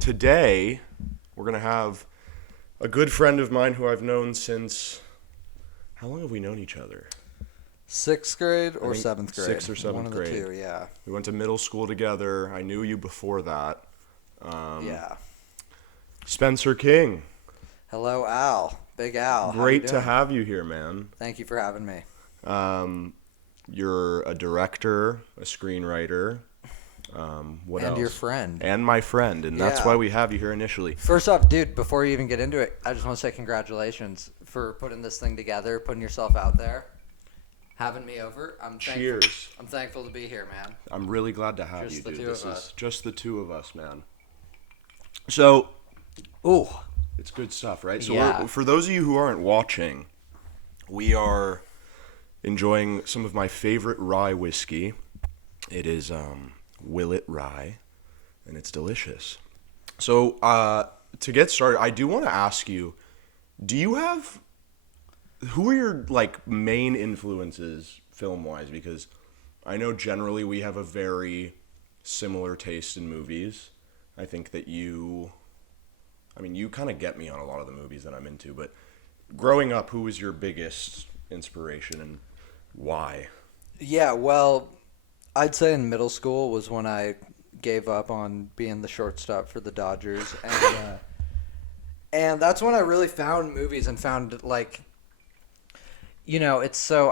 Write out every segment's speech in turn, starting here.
today we're going to have a good friend of mine who I've known since, how long have we known each other? Sixth grade or seventh grade? Sixth or seventh One of grade. the two, yeah. We went to middle school together. I knew you before that. Yeah. Spencer King. Hello, Al. Big Al. Great to have you here, man. Thank you for having me. You're a director, a screenwriter. What else? And your friend. And my friend, and that's why we have you here initially. First off, dude, before you even get into it, I just want to say congratulations for putting this thing together, putting yourself out there, having me over. Cheers. I'm thankful to be here, man. I'm really glad to have you, dude. This is just the two of us, man. So, ooh, it's good stuff, right? So, yeah. for those of you who aren't watching, we are enjoying some of my favorite rye whiskey. It is Willet Rye, and it's delicious. So, to get started, I do want to ask you, who are your, main influences film-wise? Because I know generally we have a very similar taste in movies. I think that you kind of get me on a lot of the movies that I'm into, but growing up, who was your biggest inspiration and why? Yeah, well, I'd say in middle school was when I gave up on being the shortstop for the Dodgers, and that's when I really found movies and found I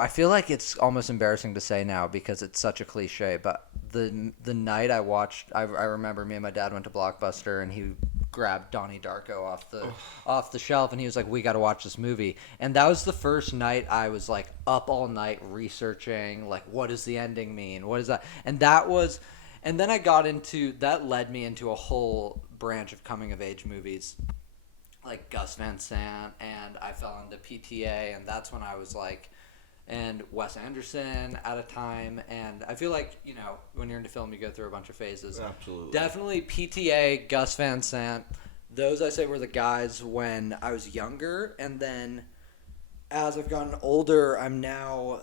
feel like it's almost embarrassing to say now because it's such a cliche, but the night I watched, I remember me and my dad went to Blockbuster and he grabbed Donnie Darko off the shelf and he was like, we got to watch this movie. And that was the first night I was like up all night researching, like, what does the ending mean? What is that? And then I got into, that led me into a whole branch of coming of age movies like Gus Van Sant, and I fell into PTA, and that's when I was like, and Wes Anderson at a time, and I feel like, when you're into film, you go through a bunch of phases. Absolutely. Definitely PTA, Gus Van Sant, those I say were the guys when I was younger, and then as I've gotten older, I'm now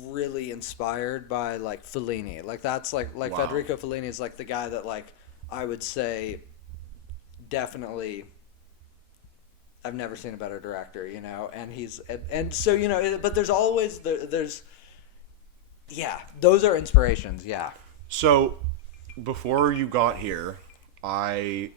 really inspired by, Fellini. That's, wow. Federico Fellini is, the guy that, I would say definitely... I've never seen a better director, and so, but there's always, those are inspirations, yeah. So, before you got here, I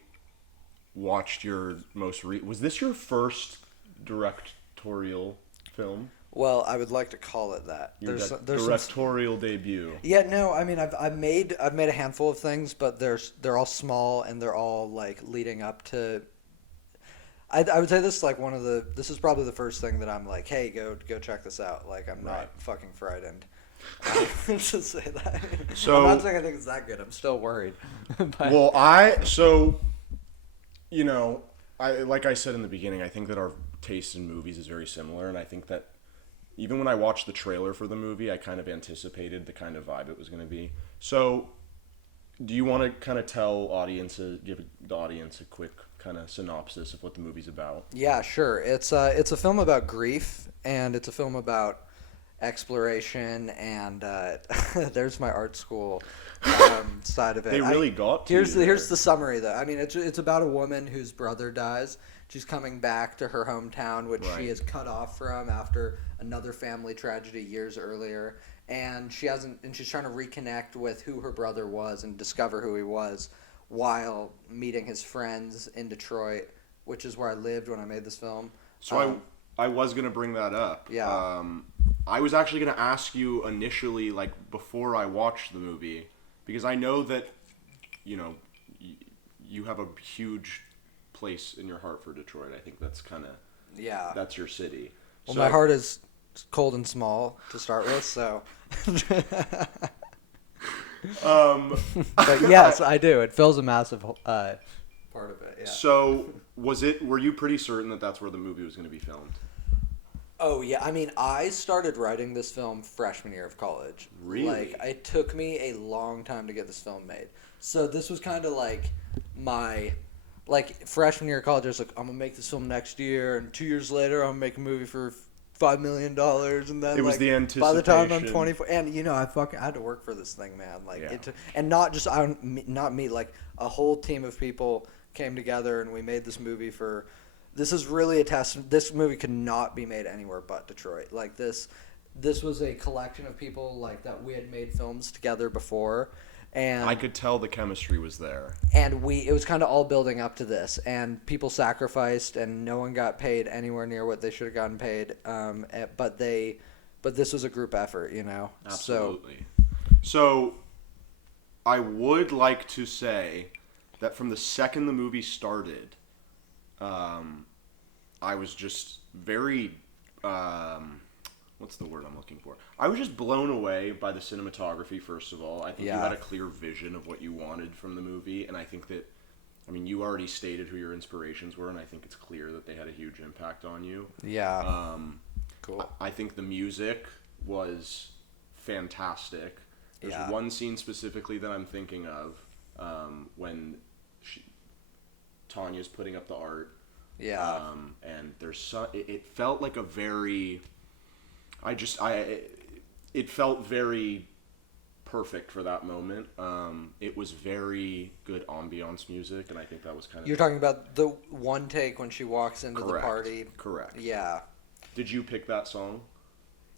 watched your was this your first directorial film? Well, I would like to call it that. There's directorial debut. Yeah, no, I mean, I've made a handful of things, but they're all small, and they're all, leading up to... I would say this is this is probably the first thing that I'm like, hey, go check this out. I'm not fucking frightened to say that. So, I'm not saying I think it's that good. I'm still worried. Well, like I said in the beginning, I think that our taste in movies is very similar, and I think that even when I watched the trailer for the movie, I kind of anticipated the kind of vibe it was going to be. So, do you want to kind of give the audience a quick kind of synopsis of what the movie's about? Yeah, sure. It's a film about grief, and it's a film about exploration, and there's my art school side of it. They really got to Here's the summary, though. I mean, it's about a woman whose brother dies. She's coming back to her hometown, which she is cut off from after another family tragedy years earlier. And she's trying to reconnect with who her brother was and discover who he was while meeting his friends in Detroit, which is where I lived when I made this film. So I was going to bring that up. Yeah. I was actually going to ask you initially, before I watched the movie, because I know that, you have a huge place in your heart for Detroit. I think that's kind of... Yeah. That's your city. Well, my heart is cold and small to start with, so... But yes, I do. It fills a massive part of it. Yeah. So, were you pretty certain that that's where the movie was going to be filmed? Oh yeah, I mean, I started writing this film freshman year of college. Really? It took me a long time to get this film made. So this was kind of my freshman year of college. I was like, I'm gonna make this film next year, and 2 years later, I'm gonna make a movie for $5 million, and then it was the anticipation. By the time I'm 24, and I had to work for this thing, man. And not just not me, a whole team of people came together and we made this movie for. This is really a test. This movie could not be made anywhere but Detroit. Like this was a collection of people like that we had made films together before, and I could tell the chemistry was there. And it was kind of all building up to this, and people sacrificed, and no one got paid anywhere near what they should have gotten paid. But this was a group effort, you know. Absolutely. So I would like to say that from the second the movie started, I was just very, what's the word I'm looking for? I was just blown away by the cinematography, first of all. I think you had a clear vision of what you wanted from the movie, and I think that, I mean, you already stated who your inspirations were, and I think it's clear that they had a huge impact on you. Yeah. Cool. I think the music was fantastic. There's one scene specifically that I'm thinking of when Tanya's putting up the art. Yeah. And there's it felt like a very, it felt very perfect for that moment. It was very good ambiance music, and I think that was kind of. You're talking about the one take when she walks into the party. Correct. Yeah. Did you pick that song?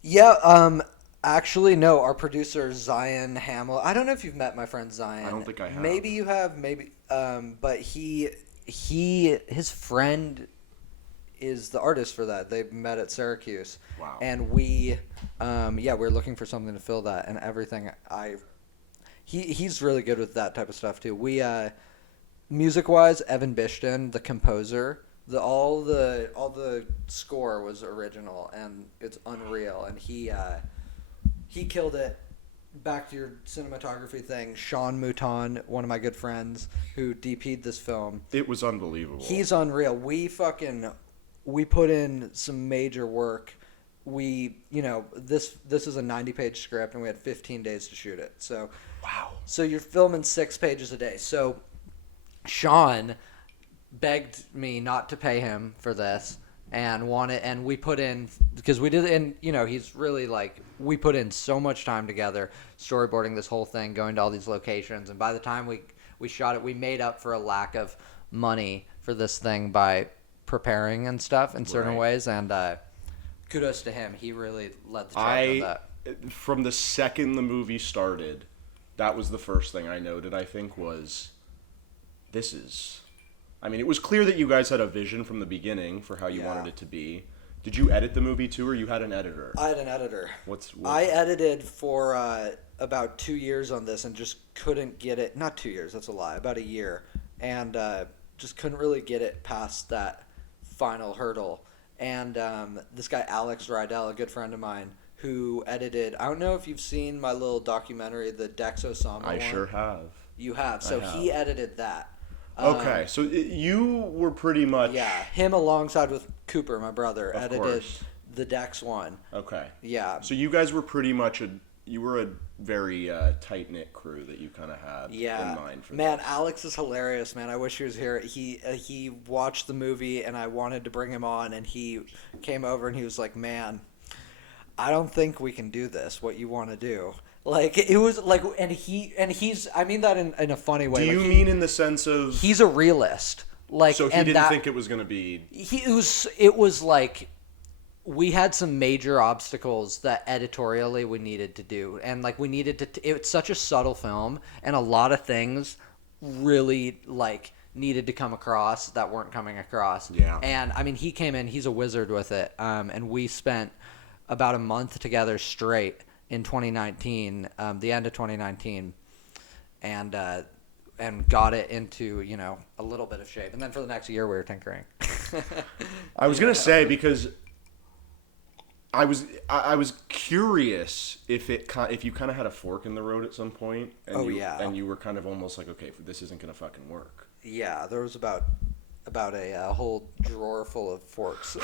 Yeah. Actually, no. Our producer Zion Hamill. I don't know if you've met my friend Zion. I don't think I have. Maybe you have. Maybe. But his friend is the artist for that. They met at Syracuse. Wow. And we're looking for something to fill that and everything. He's really good with that type of stuff too. We music wise, Evan Bishton, the composer, all the score was original and it's unreal, and he killed it. Back to your cinematography thing, Sean Mouton, one of my good friends who DP'd this film. It was unbelievable. He's unreal. We put in some major work. This is a 90-page script, and we had 15 days to shoot it. So, wow. So you're filming 6 pages a day. So Sean begged me not to pay him for this, and we put in, because we did, and he's really like, we put in so much time together storyboarding this whole thing, going to all these locations, and by the time we shot it, we made up for a lack of money for this thing by preparing and stuff in certain ways, and kudos to him. He really led the charge on that. From the second the movie started, that was the first thing I noted, I think, was it was clear that you guys had a vision from the beginning for how you wanted it to be. Did you edit the movie too, or you had an editor? I had an editor. What? I edited for about 2 years on this and just couldn't get it. Not 2 years, that's a lie. About a year. And just couldn't really get it past that final hurdle. And this guy, Alex Rydell, a good friend of mine, who edited, I don't know if you've seen my little documentary, the Dex Osama one. I sure have. You have. So he edited that. Okay, so you were pretty much... Yeah, him alongside with Cooper, my brother, edited the Dex one. Okay. Yeah. So you guys were pretty much a very tight-knit crew that you kind of had in mind for Man, Alex is hilarious, man. I wish he was here. He watched the movie, and I wanted to bring him on, and he came over, and he was like, man, I don't think we can do this, what you want to do. Like, it was like, and he's, I mean that in a funny way. Do you mean in the sense of... He's a realist. Like, so he didn't think it was going to be... It was like, we had some major obstacles that editorially we needed to do. And, like, we needed to... It's such a subtle film, and a lot of things really, like, needed to come across that weren't coming across. Yeah. And, I mean, he came in, he's a wizard with it. And we spent about a month together straight in 2019, the end of 2019, and got it into, a little bit of shape. And then for the next year, we were tinkering. I was gonna say, because I was curious if you kind of had a fork in the road at some point, and and you were kind of almost like, okay, this isn't gonna fucking work. Yeah, there was about a whole drawer full of forks.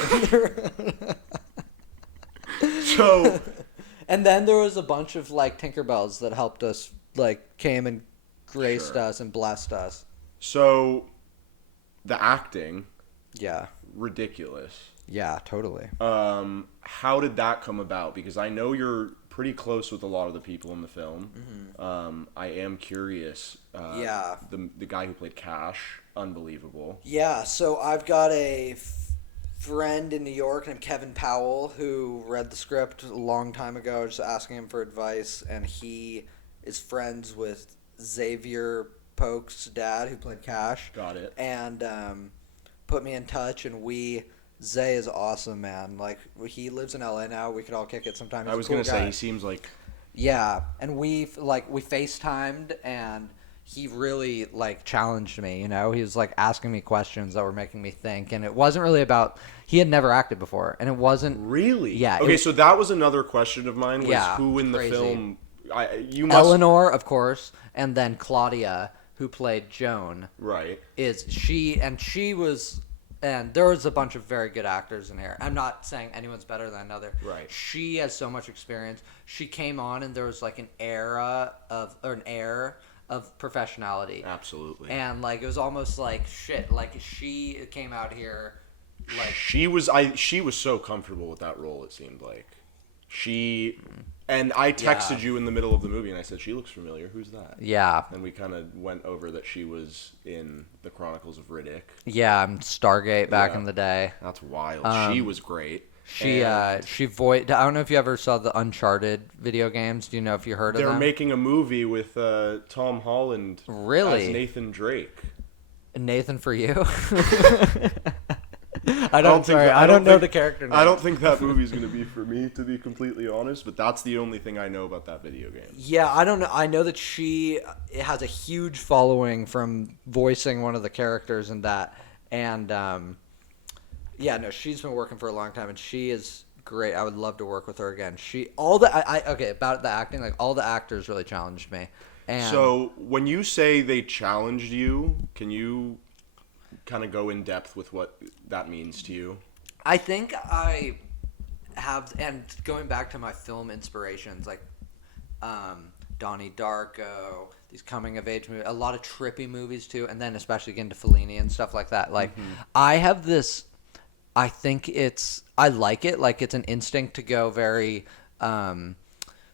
So. And then there was a bunch of, like, Tinkerbells that helped us, like, came and graced us and blessed us. So, the acting. Yeah. Ridiculous. Yeah, totally. How did that come about? Because I know you're pretty close with a lot of the people in the film. I am curious. The guy who played Cash, unbelievable. Yeah, so I've got a friend in New York named Kevin Powell who read the script a long time ago, just asking him for advice, and he is friends with Xavier Polk's dad who played Cash. Got it. And put me in touch, and Zay is awesome, man. Like, he lives in LA now. We could all kick it sometime. He's I was a cool going to guy. say, he seems like... Yeah, and we FaceTimed, and he really, like, challenged me, you know? He was, like, asking me questions that were making me think, and it wasn't really about... He had never acted before, and it wasn't... Really? Yeah. Okay, so that was another question of mine, was who in crazy. the film... You must... Eleanor, of course, and then Claudia, who played Joan. Right. She was... And there was a bunch of very good actors in here. I'm not saying anyone's better than another. Right. She has so much experience. She came on, and there was like an air of professionality. Absolutely. And like it was almost like shit. Like she came out here, like she was so comfortable with that role. It seemed like and I texted you in the middle of the movie, and I said, "She looks familiar. Who's that?" Yeah. And we kind of went over that she was in the Chronicles of Riddick. Yeah, Stargate back in the day. That's wild. She was great. She voiced. I don't know if you ever saw the Uncharted video games. Do you know if you heard of them? They're making a movie with Tom Holland. Really? As Nathan Drake. Nathan for you. I don't know the character name. I don't think that movie's going to be for me, to be completely honest, but that's the only thing I know about that video game. Yeah, I don't know. I know that she has a huge following from voicing one of the characters in that. And, she's been working for a long time, and she is great. I would love to work with her again. About the acting, like, all the actors really challenged me. And so, when you say they challenged you, can you kind of go in depth with what that means to you? I think I have, and going back to my film inspirations, like Donnie Darko, these coming of age movies, a lot of trippy movies too, and then especially getting to Fellini and stuff like that. Like I have this, I like it, like it's an instinct to go very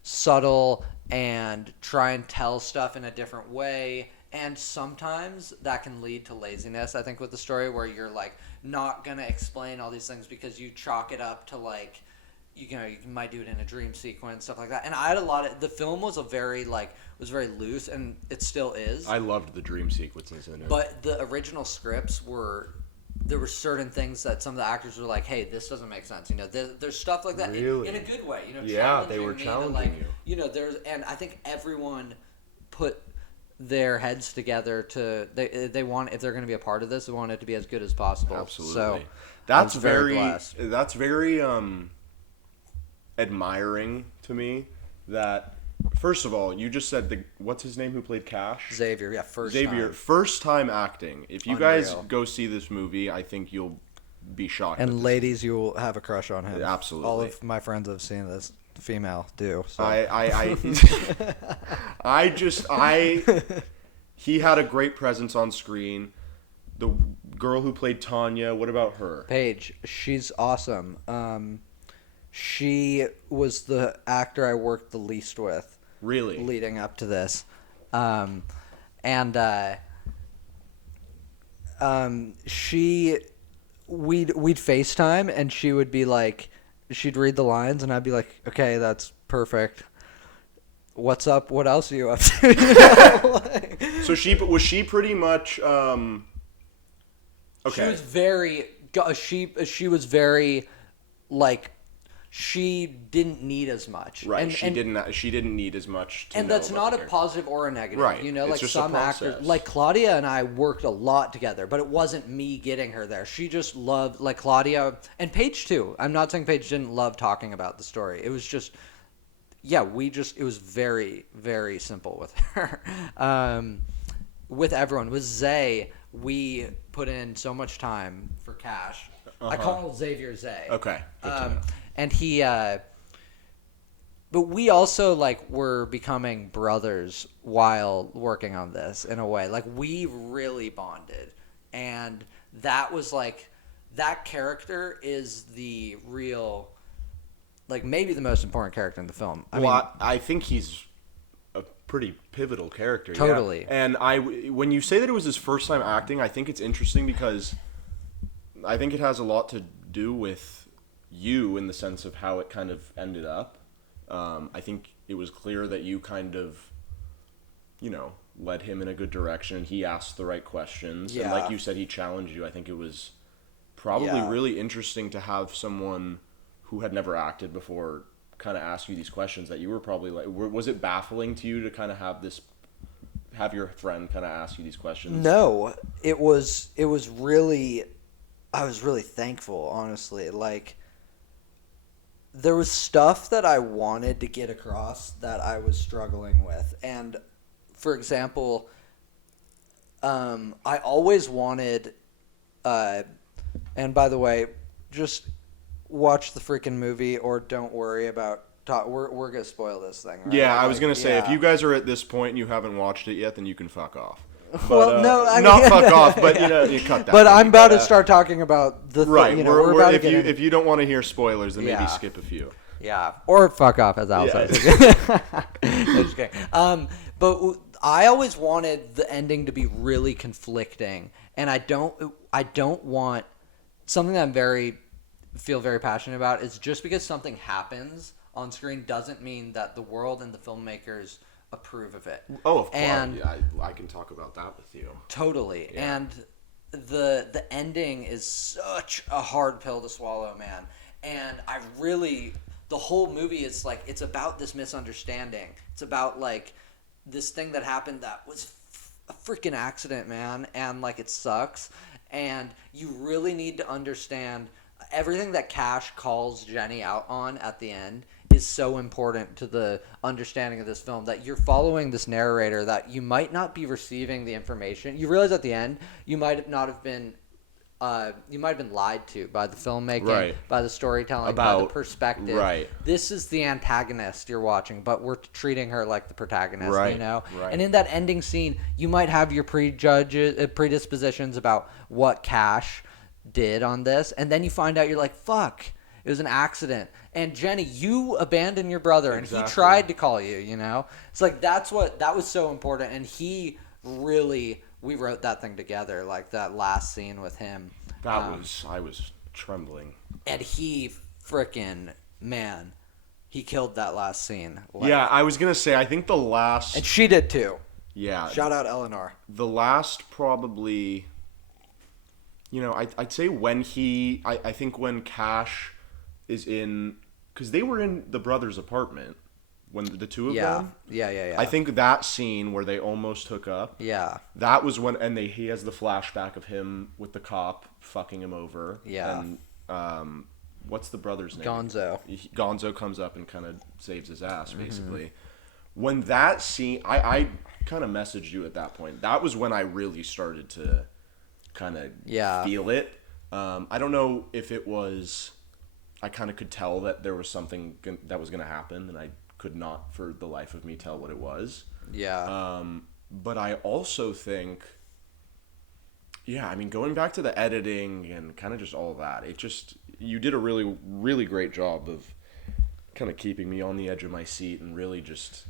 subtle and try and tell stuff in a different way. And sometimes that can lead to laziness, I think, with the story, where you're, like, not going to explain all these things because you chalk it up to, like, you might do it in a dream sequence, stuff like that. And I had the film was very loose, and it still is. I loved the dream sequences in it. But the original scripts there were certain things that some of the actors were like, hey, this doesn't make sense. You know, there's stuff like that really? in a good way. You know, yeah, they were challenging you. You know, and I think everyone put their heads together to they want, if they're going to be a part of this, they want it to be as good as possible. Absolutely. So that's very admiring to me. That first of all, you just said what's his name who played Cash? Xavier, first time acting. If you guys go see this movie, I think you'll be shocked. And ladies, you will have a crush on him. Absolutely. All of my friends have seen this. Female do. So. He had a great presence on screen. The girl who played Tanya, what about her? Paige, she's awesome. She was the actor I worked the least with. Really? Leading up to this. We'd FaceTime, and she would be like, she'd read the lines, and I'd be like, okay, that's perfect. What's up? What else are you up to? So was she pretty much okay. She was very she was very, like, she didn't need as much. Right. She didn't need as much to and know that's about not the a character. positive or a negative. Right. You know, It's like just some a actors, process. like Claudia and I worked a lot together, but it wasn't me getting her there. She just loved, like, Claudia and Paige too. I'm not saying Paige didn't love talking about the story. It was just, it was very, very simple with her. With everyone, with Zay, we put in so much time for Cash. I call Xavier Zay. Okay. Good to know. And he, but we also, like, were becoming brothers while working on this in a way. Like, we really bonded. And that was, like, that character is the real like maybe the most important character in the film. I think he's a pretty pivotal character. Totally. Yeah. And when you say that it was his first time acting, I think it's interesting because I think it has a lot to do with you in the sense of how it kind of ended up. I think it was clear that you kind of, led him in a good direction. He asked the right questions. Yeah. And like you said, he challenged you. I think it was probably really interesting to have someone who had never acted before kind of ask you these questions that you were probably like, was it baffling to you to kind of have your friend kind of ask you these questions? No, it was really, I was really thankful, honestly. Like, there was stuff that I wanted to get across that I was struggling with. And, for example, I always wanted, and by the way, just watch the freaking movie or don't worry about we're gonna spoil this thing, right? Yeah, I was gonna say if you guys are at this point and you haven't watched it yet, then you can fuck off. But, well, no, I mean, not fuck off, but you cut that. But I'm about to start talking about the right. we're about to get if you don't want to hear spoilers, then maybe skip a few. Yeah, or fuck off, as Al says. No, just kidding. But I always wanted the ending to be really conflicting, and I don't want something that feel very passionate about is just because something happens on screen doesn't mean that the world and the filmmakers approve of it. Oh, of course. And yeah, I can talk about that with you. Totally. Yeah. And the ending is such a hard pill to swallow, man. And the whole movie is like, it's about this misunderstanding. It's about like this thing that happened that was a freaking accident, man. And like, it sucks. And you really need to understand everything that Cash calls Jenny out on at the end is so important to the understanding of this film, that you're following this narrator that you might not be receiving the information. You realize at the end you might not have been lied to by the filmmaking, right, by the storytelling, by the perspective. Right. This is the antagonist you're watching, but we're treating her like the protagonist, right, Right. And in that ending scene, you might have your predispositions about what Cash did on this, and then you find out, you're like, fuck, it was an accident. And Jenny, you abandoned your brother, and he tried to call you, It's like, that was so important, and we wrote that thing together, like that last scene with him. I was trembling. And he frickin', man, he killed that last scene. Like, yeah, I was going to say, I think the last... And she did too. Yeah. Shout out Eleanor. The last probably... I'd say when I think when Cash is in... Because they were in the brother's apartment. When the two of them? Yeah. I think that scene where they almost hook up. Yeah. That was when... And he has the flashback of him with the cop fucking him over. Yeah. And what's the brother's name? Gonzo. Gonzo comes up and kind of saves his ass, basically. Mm-hmm. When that scene... I kind of messaged you at that point. That was when I really started to kind of feel it. I don't know if it was... I kind of could tell that there was something that was going to happen, and I could not for the life of me tell what it was. Yeah. But I also think, going back to the editing and kind of just all of that, you did a really, really great job of kind of keeping me on the edge of my seat and really just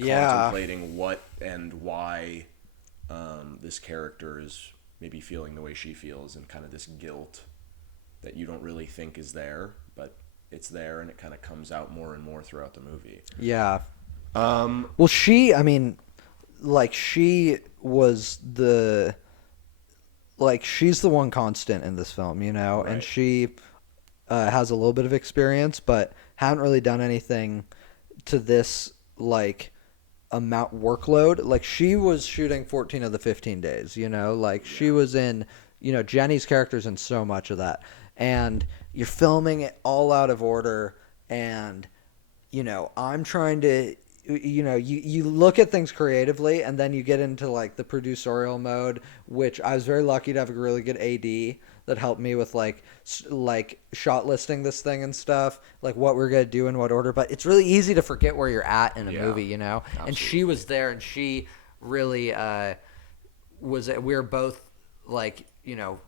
contemplating what and why this character is maybe feeling the way she feels, and kind of this guilt that you don't really think is there, but it's there, and it kind of comes out more and more throughout the movie. Yeah. Well, she was she's the one constant in this film, right. And she has a little bit of experience, but hadn't really done anything to this, amount workload. Like, she was shooting 14 of the 15 days, she was in, Jenny's character's in so much of that. And you're filming it all out of order, and, I'm trying to, you look at things creatively, and then you get into, the producerial mode, which I was very lucky to have a really good AD that helped me with, shot listing this thing and stuff, what we're going to do in what order. But it's really easy to forget where you're at in a movie, Absolutely. And she was there, and she really we were both,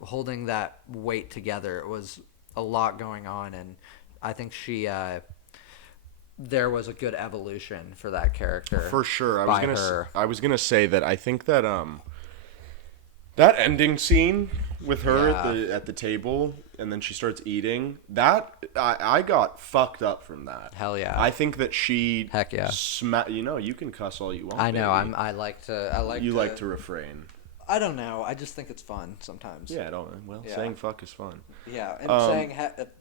holding that weight together. It was a lot going on, and I think she there was a good evolution for that character. For sure. Her. I was gonna say that I think that that ending scene with her at the table, and then she starts eating. I got fucked up from that. Hell yeah. I think that she. Heck yeah. You can cuss all you want. I know. Baby. I like to. You like to refrain. I don't know. I just think it's fun sometimes. Yeah. Saying fuck is fun. Yeah, and saying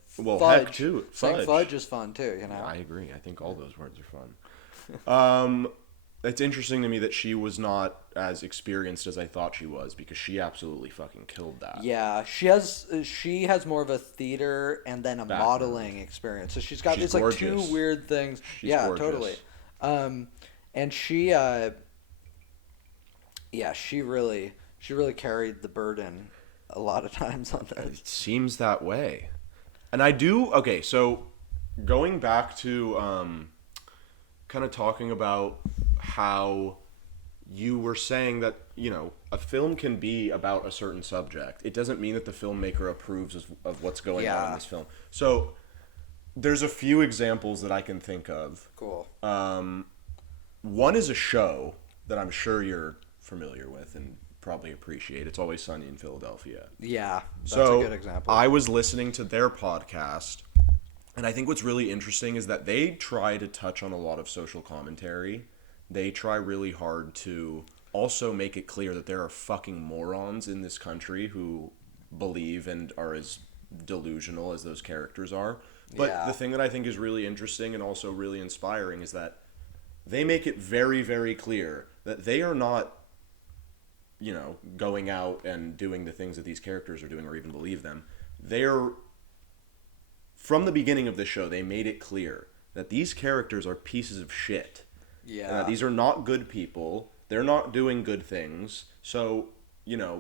fudge. Heck too. Saying fudge is fun too. You know. I agree. I think all those words are fun. It's interesting to me that she was not as experienced as I thought she was, because she absolutely fucking killed that. Yeah, she has more of a theater and then a modeling experience. So she's gorgeous. Like two weird things. She's gorgeous. Totally. And she she really carried the burden a lot of times on this. It seems that way. And I do so going back to kind of talking about how you were saying that, a film can be about a certain subject. It doesn't mean that the filmmaker approves of what's going on in this film. So there's a few examples that I can think of. Cool. One is a show that I'm sure you're familiar with and probably appreciate. It's Always Sunny in Philadelphia. Yeah, that's a good example. I was listening to their podcast, and I think what's really interesting is that they try to touch on a lot of social commentary. They try really hard to also make it clear that there are fucking morons in this country who believe and are as delusional as those characters are. But the thing that I think is really interesting and also really inspiring is that they make it very, very clear that they are not, going out and doing the things that these characters are doing or even believe them. They're, from the beginning of the show, they made it clear that these characters are pieces of shit. Yeah. These are not good people. They're not doing good things. So,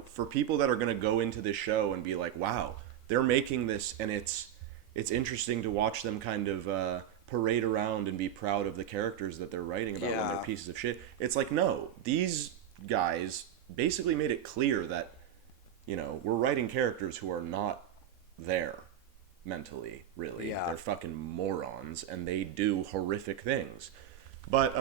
for people that are going to go into this show and be like, wow, they're making this, and it's interesting to watch them kind of parade around and be proud of the characters that they're writing about when they're pieces of shit. It's like, no, these guys basically made it clear that, we're writing characters who are not there mentally, really. Yeah. They're fucking morons, and they do horrific things. But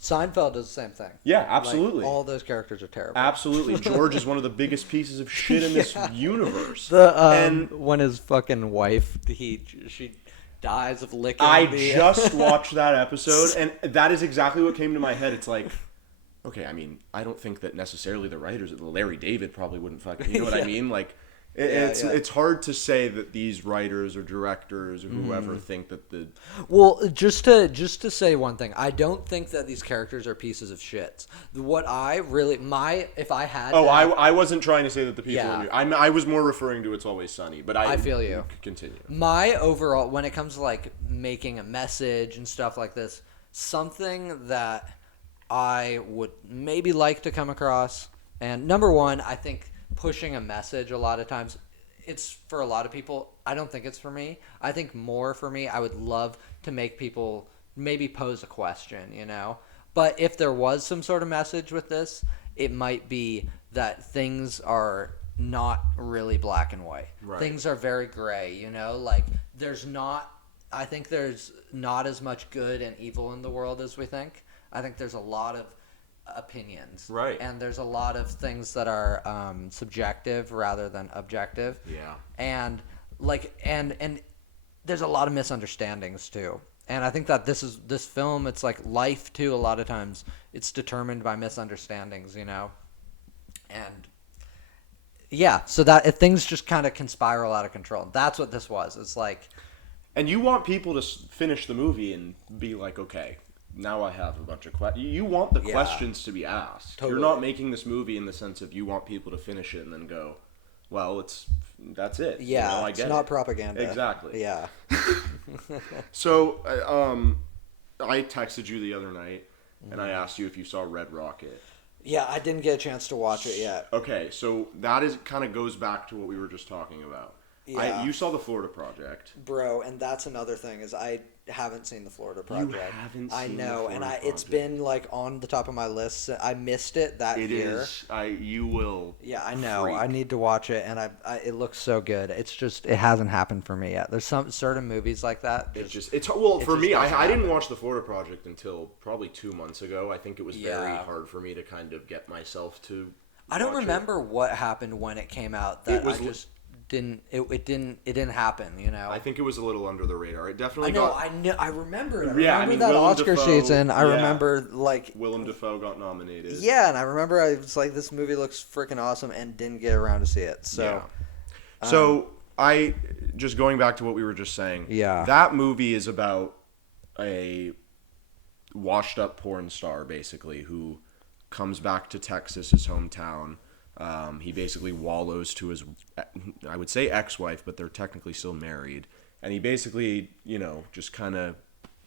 Seinfeld does the same thing. Yeah, absolutely. Like, all those characters are terrible. Absolutely. George is one of the biggest pieces of shit in this universe. When his fucking wife, she dies of licking. I just watched that episode, and that is exactly what came to my head. It's like, okay, I mean, I don't think that necessarily the writers, Larry David probably wouldn't fucking, you know what I mean? Like, it's hard to say that these writers or directors or whoever think that the... Well, just to say one thing, I don't think that these characters are pieces of shit. What I really... if I had... Oh, I wasn't trying to say that the people... Yeah. I was more referring to It's Always Sunny, but I feel you. Continue. My overall... When it comes to, like, making a message and stuff like this, something that I would maybe like to come across, and number one, I think... pushing a message a lot of times, it's for a lot of people. I don't think it's for me. I think more for me, I would love to make people maybe pose a question, But if there was some sort of message with this, it might be that things are not really black and white. Right. Things are very gray, Like, I think there's not as much good and evil in the world as we think. I think there's a lot of opinions, right, and there's a lot of things that are subjective rather than objective, and there's a lot of misunderstandings too, and I think that this film, it's like life too. A lot of times it's determined by misunderstandings, and so that if things just kind of can spiral out of control. That's what this was. It's like, and you want people to finish the movie and be like, okay, now I have a bunch of questions. You want the questions to be asked. Totally. You're not making this movie in the sense of you want people to finish it and then go, well, that's it. Yeah, I get it's not propaganda. Exactly. Yeah. So, I texted you the other night, and I asked you if you saw Red Rocket. Yeah, I didn't get a chance to watch it yet. Okay, so that kind of goes back to what we were just talking about. Yeah. You saw the Florida Project. Bro, and that's another thing is haven't seen the Florida Project. You haven't I seen the know, Florida and it's Project. been like on the top of my list. I missed it that It year. is. You will. Yeah, I know. freak. I need to watch it, and it looks so good. It's just it hasn't happened for me yet. There's some certain movies like that. It's Just for just me. doesn't I didn't happen. watch the Florida Project until probably 2 months ago. I think it was very Yeah. hard for me to kind of get myself to. I don't watch it. remember what happened when it came out. That It was I just didn't. It didn't happen. You know. I think it was a little under the radar. It definitely I know. got. I know. I remember it. I Yeah, I remember mean, that Willem Oscar Dafoe, season. I yeah. remember like. Willem Dafoe got nominated. Yeah, and I remember I was like, this movie looks freaking awesome, and didn't get around to see it. So. Yeah. So I just going back to what we were just saying. Yeah. That movie is about a washed-up porn star, basically, who comes back to Texas, his hometown. He basically wallows to his, I would say ex-wife, but they're technically still married. And he basically, just kind of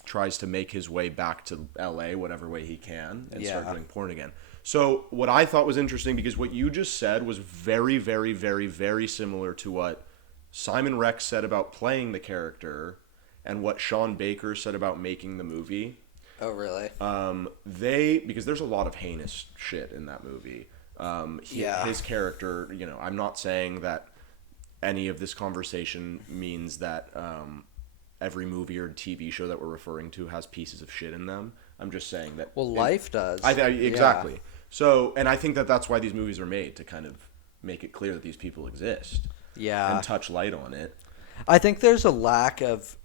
tries to make his way back to LA whatever way he can and start doing porn again. So what I thought was interesting, because what you just said was very, very, very, very similar to what Simon Rex said about playing the character and what Sean Baker said about making the movie. Oh really? Because there's a lot of heinous shit in that movie. His character, I'm not saying that any of this conversation means that every movie or TV show that we're referring to has pieces of shit in them. I'm just saying that. Well, life does. Exactly. Yeah. So, and I think that that's why these movies are made, to kind of make it clear that these people exist. Yeah. And touch light on it. I think there's a lack of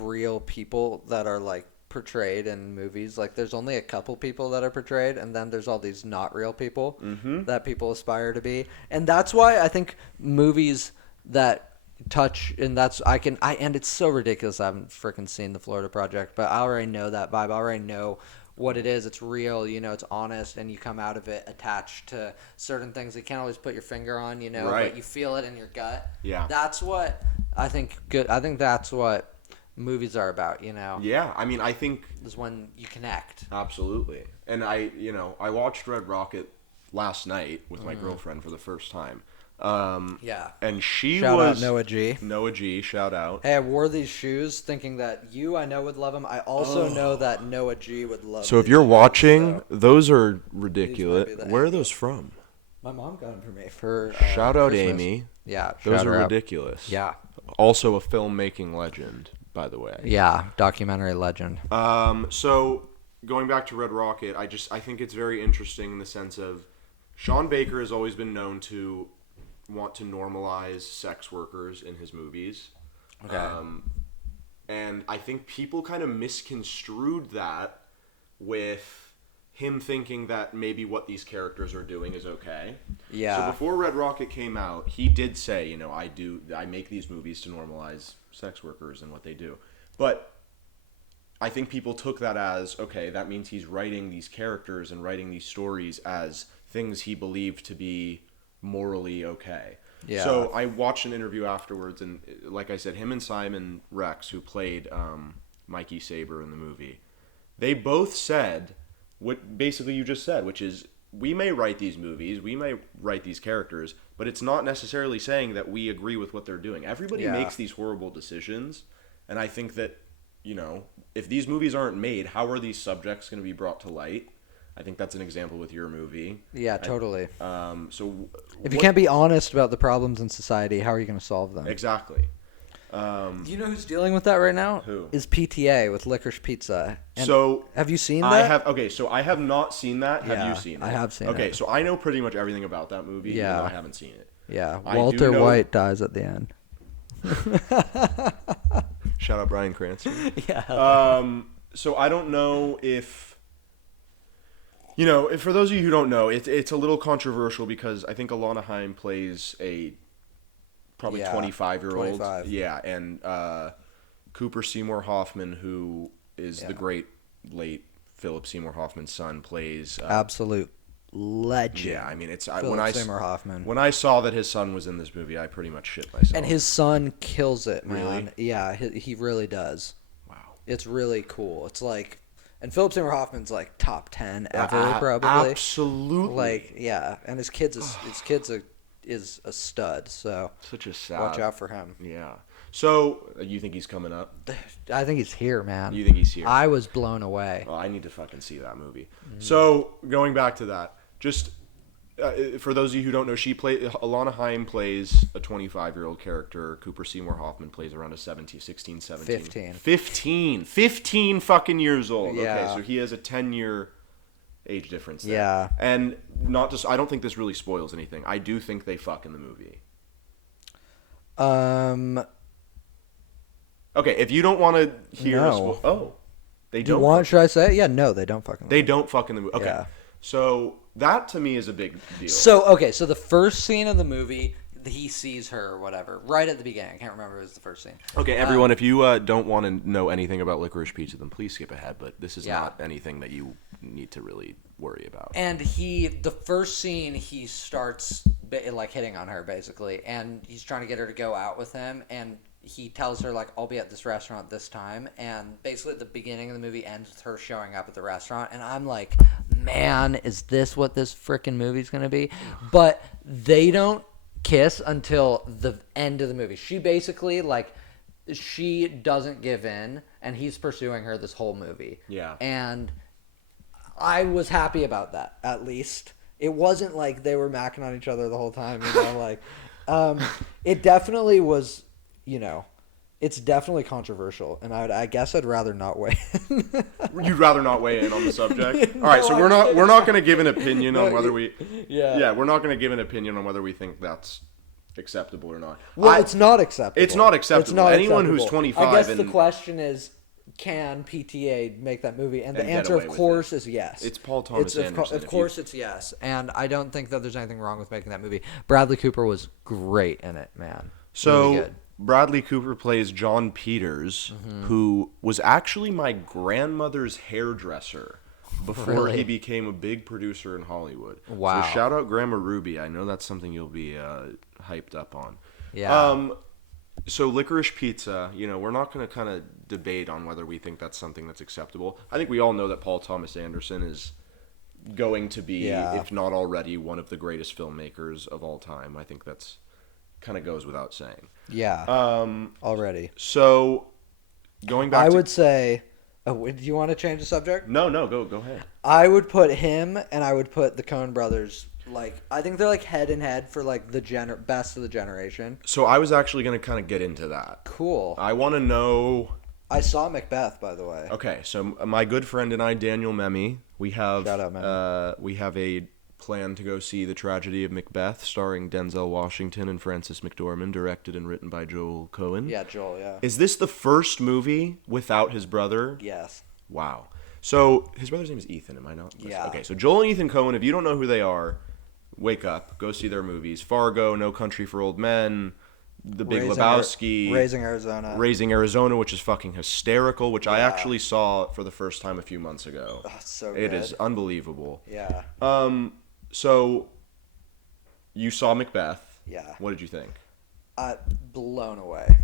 real people that are like portrayed in movies. Like there's only a couple people that are portrayed, and then there's all these not real people that people aspire to be. And that's why I think movies that touch, and and it's so ridiculous I haven't freaking seen the Florida Project, but I already know that vibe. I already know what it is. It's real, it's honest, and you come out of it attached to certain things that you can't always put your finger on, Right. but you feel it in your gut. Yeah. That's what I think that's what movies are about, Yeah, I mean, I think is when you connect. absolutely. And I watched Red Rocket last night with my girlfriend for the first time. Yeah. And she Shout was out Noah G. Noah G, shout out. Hey, I wore these shoes thinking that I know would love them. I also know that Noah G would love So if these you're shoes, watching, so those are ridiculous. These might be the Where are angles. those from? my mom got them for me for Shout out Christmas. Amy. Yeah, Those shout are her out. ridiculous. Yeah. Also a filmmaking legend, by the way. Yeah, documentary legend. So going back to Red Rocket, I think it's very interesting in the sense of Sean Baker has always been known to want to normalize sex workers in his movies. Okay. And I think people kind of misconstrued that with him thinking that maybe what these characters are doing is okay. Yeah. So before Red Rocket came out, he did say, I make these movies to normalize sex workers and what they do. But I think people took that as, okay, that means he's writing these characters and writing these stories as things he believed to be morally okay. Yeah. So I watched an interview afterwards, and like I said, him and Simon Rex, who played Mikey Saber in the movie, they both said what basically you just said, which is, we may write these movies, we may write these characters, but it's not necessarily saying that we agree with what they're doing. Everybody makes these horrible decisions, and I think that, if these movies aren't made, how are these subjects going to be brought to light? I think that's an example with your movie. Yeah, totally. So If you can't be honest about the problems in society, how are you going to solve them? Exactly. You know who's dealing with that right now? Who? Is PTA with Licorice Pizza. And So have you seen that? So I have not seen that. Have Yeah, you seen it? I have seen it. Okay, so I know pretty much everything about that movie, even Yeah. though I haven't seen it. Yeah, I do Walter know- White dies at the end. Shout out Bryan Cranston. Yeah. So I don't know if, if for those of you who don't know, it's a little controversial because I think Alana Haim plays a probably Yeah, 25-year-old. 25. Yeah, and Cooper Seymour Hoffman, who is the great late Philip Seymour Hoffman's son, plays Absolute legend. Yeah, I mean, Philip Seymour Hoffman. when I saw that his son was in this movie, I pretty much shit myself. And his son kills it, man. Really? Yeah, he really does. Wow. It's really cool. It's like, and Philip Seymour Hoffman's like top 10 ever, probably. Absolutely. Like, yeah, and his kid's is a stud. So Such a sad. watch out for him. Yeah. So, you think he's coming up? I think he's here, man. You think he's here? I was blown away. Oh, I need to fucking see that movie. So, going back to that, just for those of you who don't know, Alana Haim plays a 25-year-old character. Cooper Seymour Hoffman plays around a 16, 17. 15 fucking years old. Yeah. Okay, so he has a 10-year age difference there. Yeah. And I don't think this really spoils anything. I do think they fuck in the movie. Okay, if you don't want to hear No. They Do you don't. want? Should I say it? Yeah, no, they don't fucking. They don't fuck in the movie. Okay. Yeah. So that to me is a big deal. So the first scene of the movie, he sees her or whatever, right at the beginning. I can't remember if it was the first scene. Okay, everyone, if you don't want to know anything about Licorice Pizza, then please skip ahead. But this is not anything that you need to really worry about. And the first scene, he starts like hitting on her basically, and he's trying to get her to go out with him, and he tells her, like, I'll be at this restaurant this time. And basically the beginning of the movie ends with her showing up at the restaurant. And I'm like, man, is this what this freaking movie's going to be? But they don't kiss until the end of the movie. She basically, like, she doesn't give in. And he's pursuing her this whole movie. Yeah. And I was happy about that, at least. It wasn't like they were macking on each other the whole time, you know? Like, it definitely was... You know, it's definitely controversial, and I guess I'd rather not weigh in. You'd rather not weigh in on the subject? All right, so we're not going to give an opinion on whether we we're not going to give an opinion on whether we think that's acceptable or not. Well, it's not acceptable. It's not acceptable. Anyone who's 25 I guess the question is, can PTA make that movie? And the answer, of course, is yes. It's Paul Thomas Anderson. Of course, it's yes. And I don't think that there's anything wrong with making that movie. Bradley Cooper was great in it, man. So really good. Bradley Cooper plays John Peters, who was actually my grandmother's hairdresser before he became a big producer in Hollywood. Wow. So shout out Grandma Ruby. I know that's something you'll be hyped up on. Yeah. So Licorice Pizza, you know, we're not going to kind of debate on whether we think that's something that's acceptable. I think we all know that Paul Thomas Anderson is going to be, if not already, one of the greatest filmmakers of all time. I think that's kind of goes without saying. Yeah. Already. So, going back I would say... do you want to change the subject? No, go ahead. I would put him, and I would put the Coen brothers, like... I think they're, like, head and head for, like, the best of the generation. So, I was actually going to kind of get into that. Cool. I want to know... I saw Macbeth, by the way. Okay, so my good friend and I, Daniel Memmi, we have... Shout out, Memmi. We have a plan to go see The Tragedy of Macbeth, starring Denzel Washington and Frances McDormand, directed and written by Joel Coen. Yeah, Joel, yeah. Is this the first movie without his brother? Yes. Wow. So, his brother's name is Ethan, am I not? Yeah. Okay, so Joel and Ethan Coen, if you don't know who they are, wake up, go see their movies. Fargo, No Country for Old Men, The Big Lebowski. Raising Arizona, which is fucking hysterical, which I actually saw for the first time a few months ago. Oh, it's so good. It is unbelievable. Yeah. So, you saw Macbeth. Yeah. What did you think? Blown away.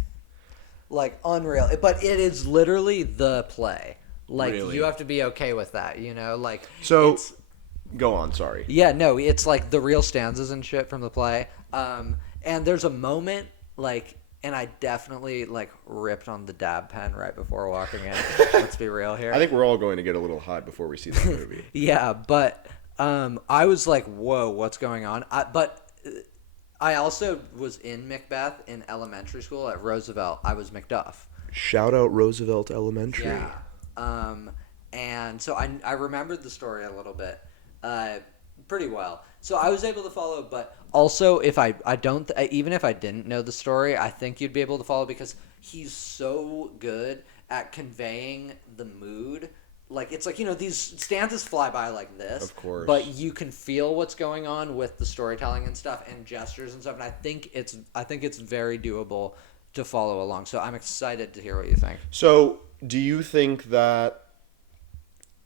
Like, unreal. But it is literally the play. Like, Really? you have to be okay with that, you know? Like, So, go on, sorry. yeah, no, it's like the real stanzas and shit from the play. And there's a moment, like, and I definitely, like, ripped on the dab pen right before walking in. Let's be real here. I think we're all going to get a little high before we see that movie. Yeah, but I was like, whoa, what's going on? But I also was in Macbeth in elementary school at Roosevelt. I was Macduff. Shout out Roosevelt Elementary. Yeah. And so I remembered the story a little bit, pretty well. So I was able to follow, but also if even if I didn't know the story, I think you'd be able to follow because he's so good at conveying the mood. Like, it's like, you know, these stanzas fly by like this. Of course. But you can feel what's going on with the storytelling and stuff and gestures and stuff. And I think it's very doable to follow along. So I'm excited to hear what you think. So, do you think that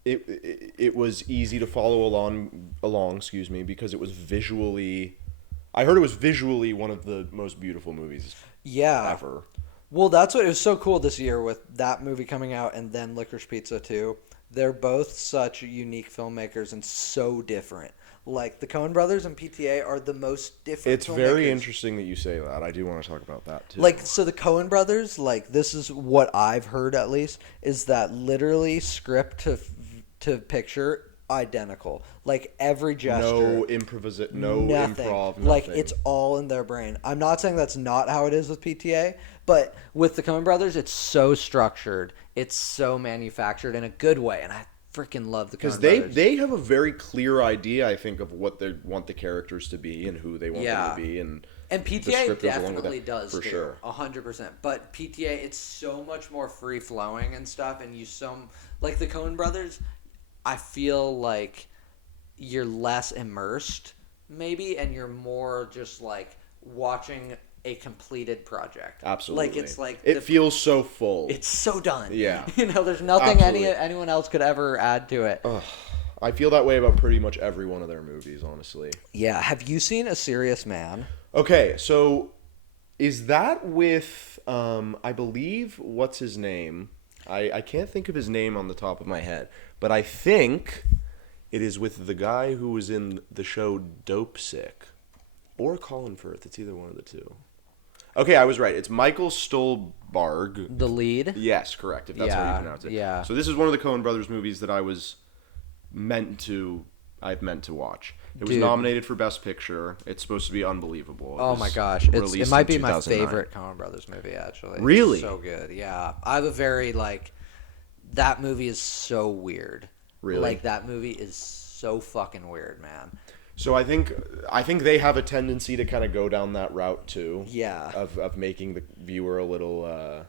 it was easy to follow along, because it was visually... I heard it was visually one of the most beautiful movies ever. Well, that's what it was so cool this year with that movie coming out and then Licorice Pizza too. They're both such unique filmmakers and so different. Like the Coen Brothers and PTA are the most different. It's very filmmakers. interesting that you say that. I do want to talk about that too. Like, so the Coen Brothers, like, this is what I've heard at least, is that literally script to picture identical. Like every gesture, no improv, nothing. Like it's all in their brain. I'm not saying that's not how it is with PTA, but with the Coen Brothers, it's so structured, it's so manufactured in a good way, and I freaking love the Coen because Brothers. they have a very clear idea, I think, of what they want the characters to be and who they want them to be, and PTA definitely does for sure, 100%. But PTA, it's so much more free flowing and stuff, and like the Coen Brothers, I feel like you're less immersed, maybe, and you're more just like watching a completed project. Absolutely. Like it's like it feels so full. It's so done. Yeah. There's nothing Absolutely. anyone else could ever add to it. Ugh. I feel that way about pretty much every one of their movies, honestly. Yeah. Have you seen A Serious Man? Okay, so is that with I believe, what's his name? I can't think of his name on the top of my head, but I think it is with the guy who was in the show Dope Sick, or Colin Firth. It's either one of the two. Okay, I was right. It's Michael Stuhlbarg. The lead? Yes, correct, if that's how you pronounce it. Yeah. So this is one of the Coen Brothers movies that I've meant to watch. It was nominated for Best Picture. It's supposed to be unbelievable. Oh my gosh. It might be my favorite Coen Brothers movie, actually. Really? It's so good. Yeah. I have a very, like, that movie is so weird. Really? Like, that movie is so fucking weird, man. So I think they have a tendency to kind of go down that route too. Yeah. Of making the viewer a little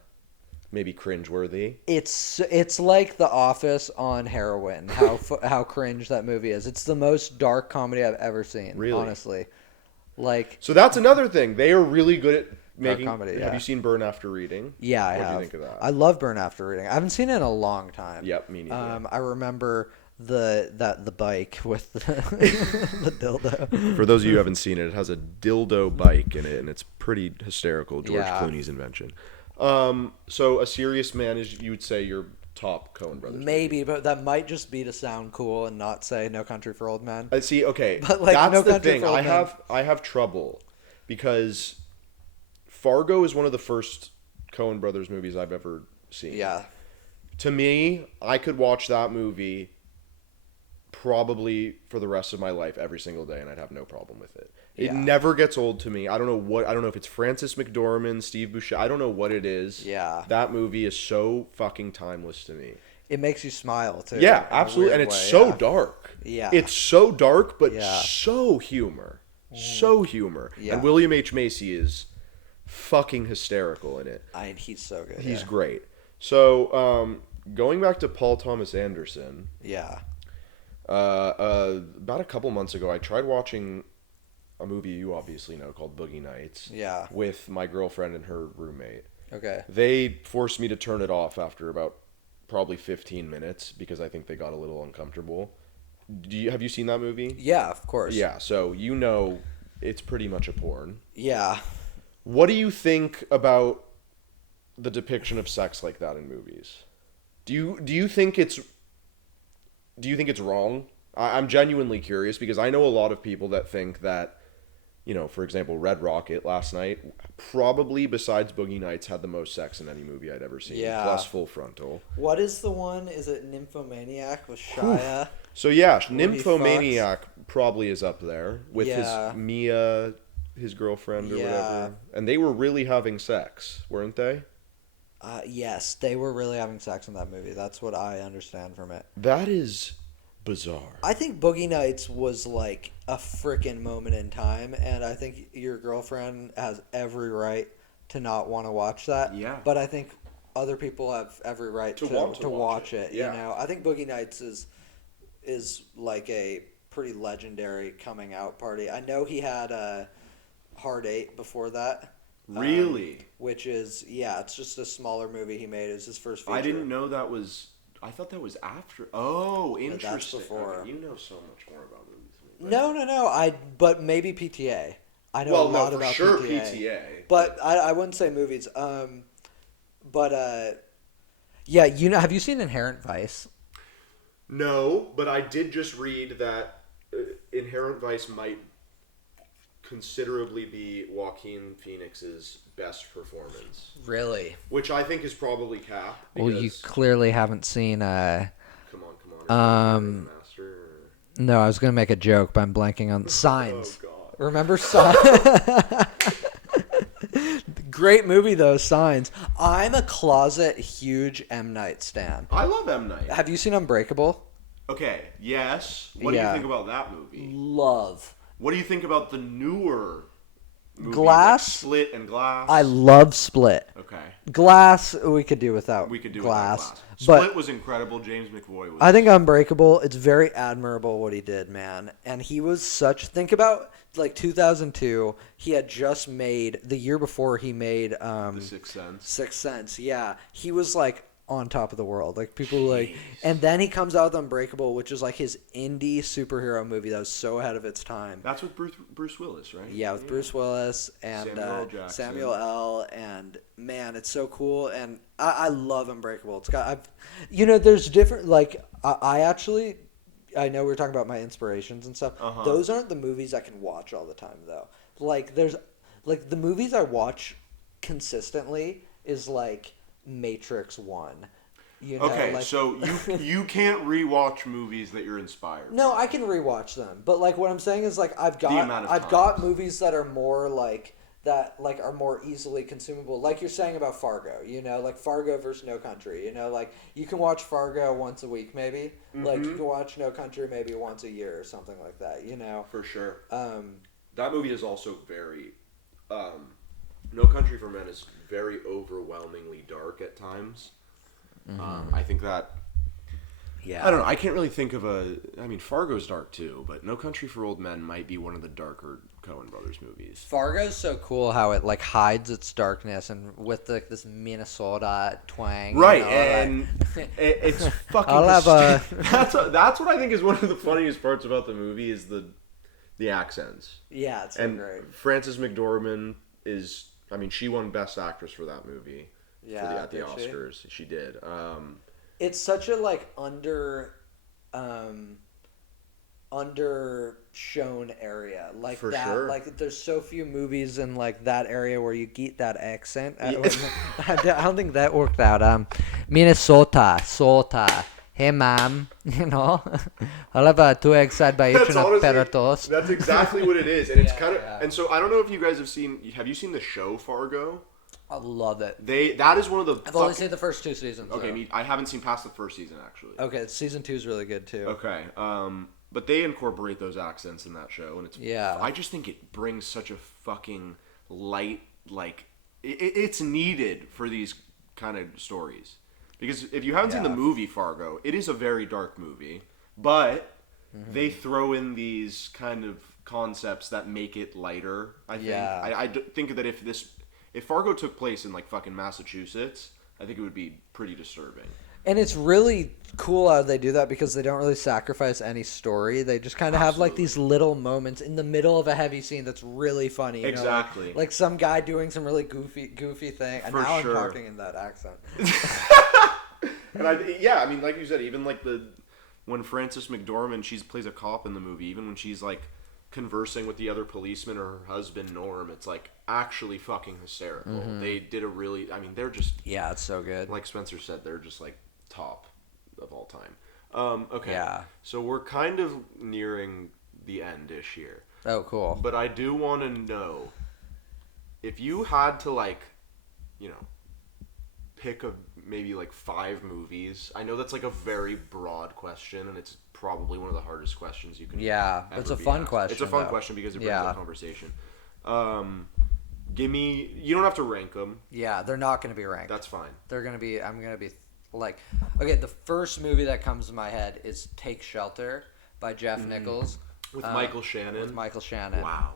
maybe cringeworthy. It's like The Office on heroin. How cringe that movie is. It's the most dark comedy I've ever seen. Really? Honestly. Like. So that's another thing. They are really good at making comedy. Yeah. Have you seen Burn After Reading? Yeah, I have. What do you think of that? I love Burn After Reading. I haven't seen it in a long time. Yep, me neither. I remember the bike with the dildo. For those of you who haven't seen it, it has a dildo bike in it, and it's pretty hysterical. George Clooney's invention. So A Serious Man is, you would say, your top Coen Brothers Maybe, but that might just be to sound cool and not say No Country for Old Men. See, okay, But, like, that's No the Country thing. for Old Men. I have trouble because Fargo is one of the first Coen Brothers movies I've ever seen. Yeah. To me, I could watch that movie probably for the rest of my life every single day, and I'd have no problem with it. It never gets old to me. I don't know if it's Frances McDormand, Steve Buscemi. I don't know what it is. Yeah. That movie is so fucking timeless to me. It makes you smile too. Yeah, absolutely, and it's so dark. Yeah. It's so dark, but Yeah. so humor. So humor. Yeah. And William H. Macy is fucking hysterical in it. He's so good. He's great. So, going back to Paul Thomas Anderson. Yeah. About a couple months ago, I tried watching a movie you obviously know called Boogie Nights. Yeah. With my girlfriend and her roommate. Okay. They forced me to turn it off after about probably 15 minutes because I think they got a little uncomfortable. Have you seen that movie? Yeah, of course. Yeah, so you know it's pretty much a porn. Yeah. What do you think about the depiction of sex like that in movies? Do you think it's wrong? I'm genuinely curious because I know a lot of people that think that, you know, for example, Red Rocket last night, probably besides Boogie Nights, had the most sex in any movie I'd ever seen. Yeah. Plus Full Frontal. What is the one? Is it Nymphomaniac with Shia? So yeah, he Nymphomaniac probably is up there with Yeah. his Mia, his girlfriend or Yeah. whatever. And they were really having sex, weren't they? Yes, they were really having sex in that movie. That's what I understand from it. That is bizarre. I think Boogie Nights was like a freaking moment in time, and I think your girlfriend has every right to not want to watch that. Yeah. But I think other people have every right to want to watch watch it. it. Yeah. You know, I think Boogie Nights is like a pretty legendary coming out party. I know he had a Hard Eight before that. Really? Which is, it's just a smaller movie he made. It was his first feature. I didn't know that was. I thought that was after. Oh, interesting. that's before. Okay, you know so much more about movies than me. No. But maybe PTA. I know a lot about sure PTA. But I wouldn't say movies. Yeah, you know, have you seen Inherent Vice? No, but I did just read that Inherent Vice might considerably be Joaquin Phoenix's best performance. Really? Which I think is probably Cap. Well, you clearly haven't seen. Come on. Master. No, I was gonna make a joke, but I'm blanking on Signs. Oh God. Remember Signs? Great movie though, Signs. I'm a closet huge M. Night stan. I love M. Night. Have you seen Unbreakable? Okay. Yes. What do you think about that movie? Love. What do you think about the newer movie, Glass? like Split and Glass? I love Split. Okay. Glass, we could do without. We could do Glass. without Glass. But Split was incredible. James McAvoy was. I think Unbreakable, it's very admirable what he did, man. And he was think about like 2002, he had just made, the year before he made The Sixth Sense. Sixth Sense, yeah. He was like on top of the world. Like people like, and then he comes out with Unbreakable, which is like his indie superhero movie that was so ahead of its time. That's with Bruce Willis, right? Yeah, with Bruce Willis and Samuel L. And man, it's so cool. And I love Unbreakable. It's got, there's different, like I know we were talking about my inspirations and stuff. Uh-huh. Those aren't the movies I can watch all the time though. Like there's, like the movies I watch consistently is like Matrix 1. Okay, like, so you can't rewatch movies that you're inspired. No, I can rewatch them, but like what I'm saying is like I've got movies that are more like that, like are more easily consumable. Like you're saying about Fargo, like Fargo versus No Country. Like you can watch Fargo once a week maybe. Mm-hmm. Like you can watch No Country maybe once a year or something like that. For sure. That movie is also very. No Country for Men is very overwhelmingly dark at times. Mm-hmm. I think that. Yeah. I don't know. I can't really think of Fargo's dark too, but No Country for Old Men might be one of the darker Coen Brothers movies. Fargo's so cool how it like hides its darkness and with this Minnesota twang. Right, and it's fucking. That's what I think is one of the funniest parts about the movie is the accents. Yeah, it's so great. Frances McDormand is. She won Best Actress for that movie. Yeah, at the Oscars. She did. It's such a like undershown area, like for that. Sure. Like there's so few movies in like that area where you get that accent. I don't think that worked out. Minnesota. Hey, ma'am, I'll have 2 eggs side by each and a pair of toast. That's exactly what it is, and it's kind of. Yeah. And so I don't know if you guys have seen. Have you seen the show Fargo? I love it. That is one of the. I've only seen the first 2 seasons. Okay, I haven't seen past the first season actually. Okay, season 2 is really good too. Okay, but they incorporate those accents in that show, and it's. Yeah. I just think it brings such a fucking light, like it's needed for these kind of stories. Because if you haven't seen the movie Fargo, it is a very dark movie, but they throw in these kind of concepts that make it lighter. I think. Yeah. I think that if Fargo took place in like fucking Massachusetts, I think it would be pretty disturbing. And it's really cool how they do that because they don't really sacrifice any story. They just kind of have like these little moments in the middle of a heavy scene that's really funny. Exactly. Like some guy doing some really goofy thing. And now I'm talking in that accent. And like you said, even like when Frances McDormand, she plays a cop in the movie, even when she's like conversing with the other policeman or her husband Norm, it's like actually fucking hysterical. Mm-hmm. They did a really, they're just it's so good. Like Spencer said, they're just like top of all time. Okay. Yeah. So we're kind of nearing the end-ish here. Oh, cool. But I do want to know if you had to pick maybe 5 movies. I know that's like a very broad question, and it's probably one of the hardest questions you can. Yeah, it's a fun question. It's a fun question because it brings up conversation. Give me. You don't have to rank them. Yeah, they're not going to be ranked. That's fine. They're going to be. I'm going to be like. Okay, the first movie that comes to my head is Take Shelter by Jeff Nichols with Michael Shannon. With Michael Shannon. Wow.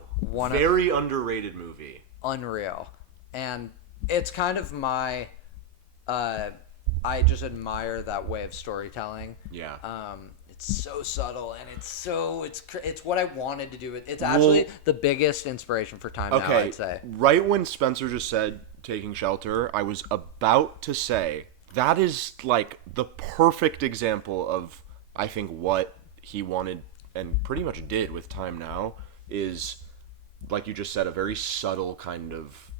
Very underrated movie. Unreal, and it's kind of my. I just admire that way of storytelling. Yeah. It's so subtle and it's what I wanted to do. It's actually the biggest inspiration for Time Now, I'd say. Right when Spencer just said Taking Shelter, I was about to say that is like the perfect example of I think what he wanted and pretty much did with Time Now, is, like you just said, a very subtle kind of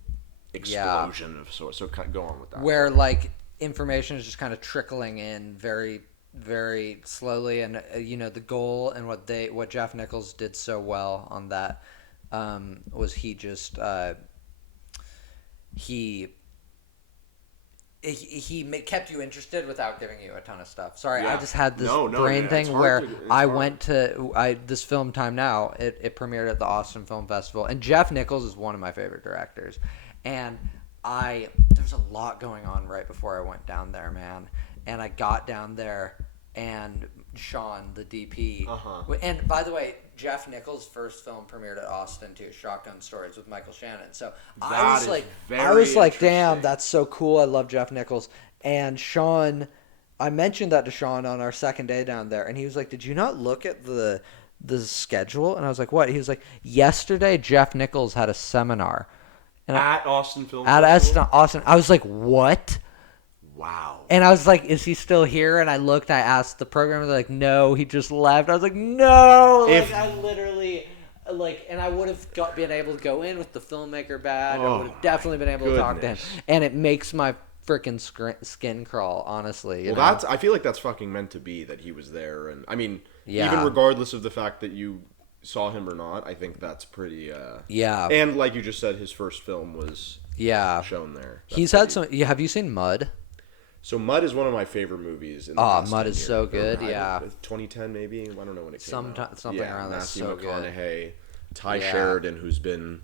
explosion of sorts. So go on with that. Where like information is just kind of trickling in very, very slowly, and the goal and what Jeff Nichols did so well on that was he just he kept you interested without giving you a ton of stuff. Sorry, Yeah. I just had this brain thing where I hard. went to this film Time Now. It premiered at the Austin Film Festival, and Jeff Nichols is one of my favorite directors. And there's a lot going on right before I went down there, man. And I got down there, and Sean, the DP, and by the way, Jeff Nichols' first film premiered at Austin too, Shotgun Stories with Michael Shannon. So I was like, damn, that's so cool. I love Jeff Nichols. And Sean, I mentioned that to Sean on our second day down there, and he was like, did you not look at the schedule? And I was like, what? He was like, yesterday Jeff Nichols had a seminar. And at Austin Film Festival? At Austin. I was like, what? Wow. And I was like, is he still here? And I looked, I asked the programmer, they're like, no, he just left. I was like, no. I literally, and I would have been able to go in with the filmmaker badge. I would have definitely been able to talk to him. And it makes my freaking skin crawl, honestly. I feel like that's fucking meant to be, that he was there. And I mean, even regardless of the fact that you saw him or not, I think that's pretty and like you just said, his first film was shown there. He's had some. Have you seen Mud? So Mud is one of my favorite movies. Mud is so good. 2010 maybe. I don't know when it came out. Something around that. Matthew So McConaughey, Ty Sheridan, who's been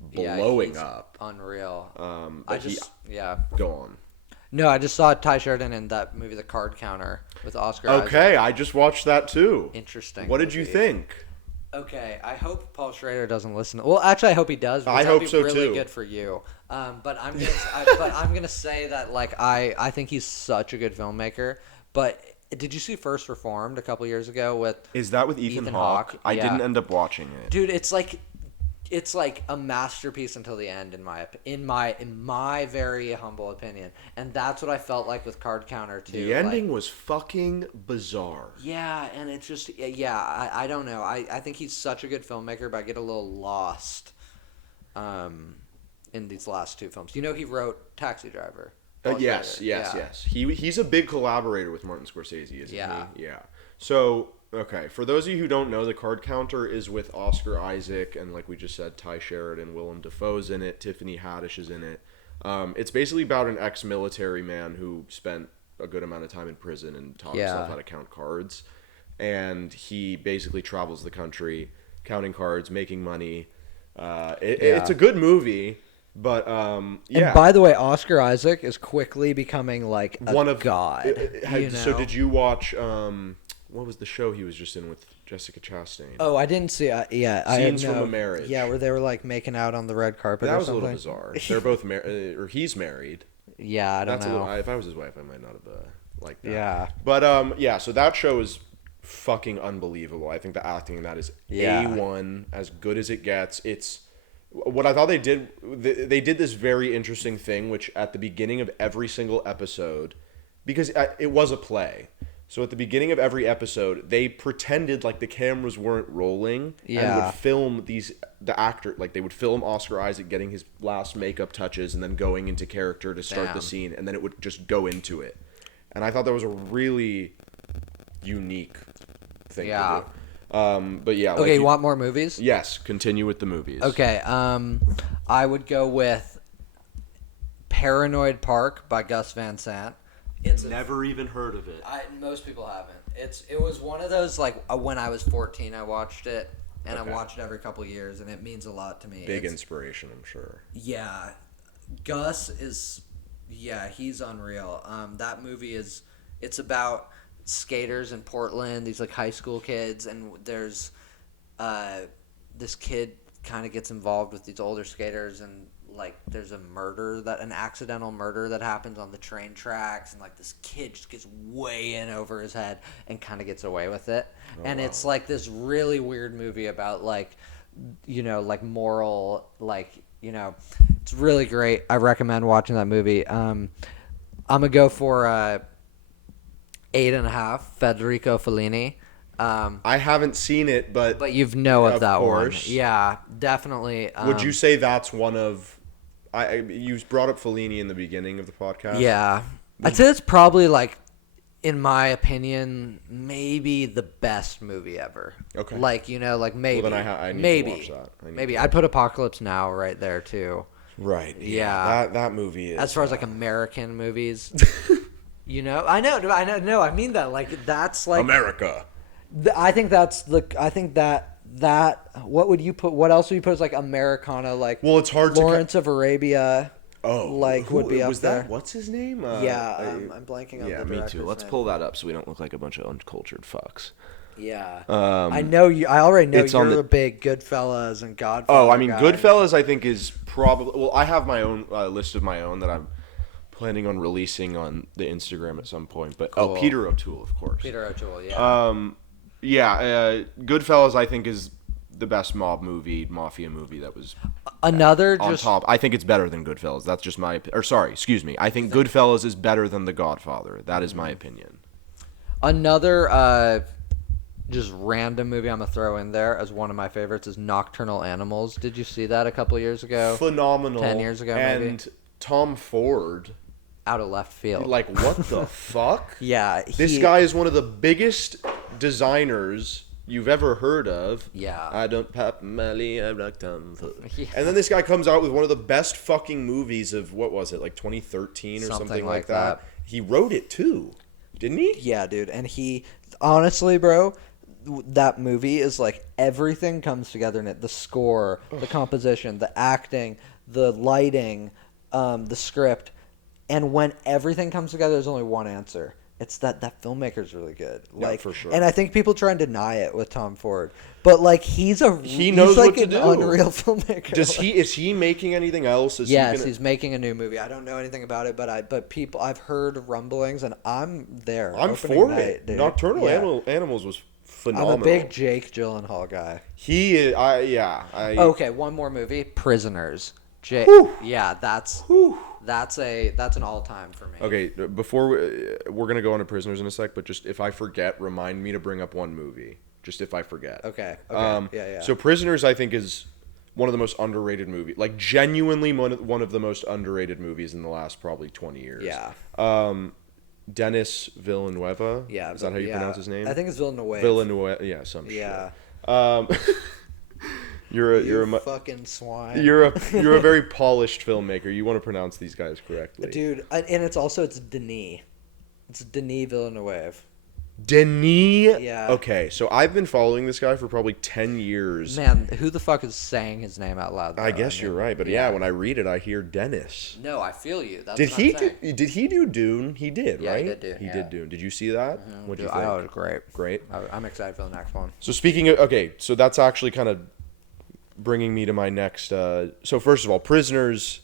blowing up. Unreal. Go on. No, I just saw Ty Sheridan in that movie, The Card Counter, with Oscar Isaac. I just watched that too. Interesting. What did you think? Okay, I hope Paul Schrader doesn't listen. Well, actually, I hope he does. I hope so really too. Good for you. But I'm gonna say that like I think he's such a good filmmaker. But did you see First Reformed a couple years ago with? Is that with Ethan Hawke? I didn't end up watching it. Dude, it's like a masterpiece until the end, in my very humble opinion. And that's what I felt like with Card Counter too. The ending was fucking bizarre. Yeah, and it's just I don't know. I think he's such a good filmmaker, but I get a little lost in these last two films. You know, he wrote Taxi Driver. Yes. He's a big collaborator with Martin Scorsese, isn't he? Yeah. So, okay, for those of you who don't know, The Card Counter is with Oscar Isaac and, like we just said, Ty Sheridan, Willem Dafoe's in it, Tiffany Haddish is in it. It's basically about an ex-military man who spent a good amount of time in prison and taught himself how to count cards. And he basically travels the country counting cards, making money. It's a good movie. But And by the way, Oscar Isaac is quickly becoming like a god. So did you watch what was the show he was just in with Jessica Chastain? Oh, I didn't see. Scenes from a Marriage. Yeah, where they were like making out on the red carpet. That or was something. a little bizarre. They're both married, or he's married. Yeah, I don't know. If I was his wife, I might not have liked that. Yeah. But so that show is fucking unbelievable. I think the acting in that is A1, as good as it gets. It's what I thought they did. They did this very interesting thing, which at the beginning of every single episode, because it was a play. So at the beginning of every episode, they pretended like the cameras weren't rolling and would film the actor, like they would film Oscar Isaac getting his last makeup touches and then going into character to start the scene, and then it would just go into it. And I thought that was a really unique thing to do. But yeah. Okay, you want more movies? Yes, continue with the movies. Okay, I would go with Paranoid Park by Gus Van Sant. It's never even heard of it. Most people haven't. It was one of those, like, when I was 14, I watched it, and I watched it every couple years, and it means a lot to me. Big inspiration, I'm sure. Yeah. Gus is, he's unreal. That movie it's about skaters in Portland, these, like, high school kids, and there's this kid kind of gets involved with these older skaters, and like there's an accidental murder that happens on the train tracks, and like this kid just gets way in over his head and kind of gets away with it. It's like this really weird movie about like, like moral, like, it's really great. I recommend watching that movie. I'm gonna go for 8.5, Federico Fellini. I haven't seen it, But you've know of that course. one. Yeah, definitely. Would you say that's one of... you brought up Fellini in the beginning of the podcast. Yeah. I'd say it's probably, like, in my opinion, maybe the best movie ever. Okay. Like, you know, like maybe. Well, then I need maybe. to watch that. Maybe. I'd put Apocalypse Now right there, too. Right. Yeah. That movie is... As far as, like, American movies. You know? I know. No, I mean that. Like, that's, like... America. I think that's the... I think that... What would you put... What else would you put as, like, Americana? Like, well, it's hard Lawrence of Arabia... Oh, like would be up was there. That, what's his name? Yeah, I'm blanking on the me director's too. Let's name. pull that up so we don't look like a bunch of uncultured fucks. Yeah, I know you. I already know you're a big Goodfellas and Godfather. Oh, I mean, guy. Goodfellas, I think is probably. Well, I have my own list of my own that I'm planning on releasing on the Instagram at some point. But Cool. Peter O'Toole, of course. Peter O'Toole, yeah. Goodfellas, I think is the best mafia movie that was Another on just top. I think it's better than Goodfellas. That's just my excuse me. I think Goodfellas is better than The Godfather. That is my opinion. another just random movie I'm gonna throw in there as one of my favorites is Nocturnal Animals. Did you see that a couple years ago? Phenomenal. 10 years ago, maybe. And Tom Ford, Out of left field. like, what the fuck? Yeah, This guy is one of the biggest designers you've ever heard of. Yeah. I don't pop Molly, I rock Tom Ford. Yeah. And then this guy comes out with one of the best fucking movies of, what was it, like 2013 or something like that. He wrote it too, didn't he? Yeah, dude. And he, honestly, bro, that movie is like everything comes together in it. The score, the composition, the acting, the lighting, the script. And when everything comes together, there's only one answer. It's that filmmaker's really good. Like, for sure. And I think people try and deny it with Tom Ford. But like He he's knows like what to an do. unreal filmmaker. Is he making anything else? Yes, he's making a new movie. I don't know anything about it, but I've heard rumblings, and I'm there. I'm Opening for night, it. dude. Nocturnal Yeah. Animals was I'm phenomenal. a big Jake Gyllenhaal guy. He is. Okay, one more movie, Prisoners. Yeah, that's an all time for me. Okay, before we're gonna go on to Prisoners in a sec, but just if I forget, remind me to bring up one movie. Just if I forget. Okay. Yeah. So Prisoners, I think, is one of the most underrated movies. Like, genuinely one of the most underrated movies in the last probably 20 years. Yeah. Dennis Villanueva. Yeah. Is that how you pronounce his name? I think it's Villeneuve. Villanueva. Yeah. Some Yeah. shit. You're a fucking swine. You're a very polished filmmaker. You want to pronounce these guys correctly, Dude, and it's Denis. It's Denis Villeneuve. Denis. Yeah. Okay, so I've been following this guy for probably 10 years. Man, who the fuck is saying his name out loud? I guess you're right, but yeah, when I read it, I hear Dennis. No, I feel you. That's Did what I'm he saying. Did he do Dune? He did, Yeah, right? he did Dune, He yeah. did Dune. Did you see that? What did you think? I was great. Great. I'm excited for the next one. So speaking of, okay, so that's actually kind of bringing me to my next. So first of all, Prisoners,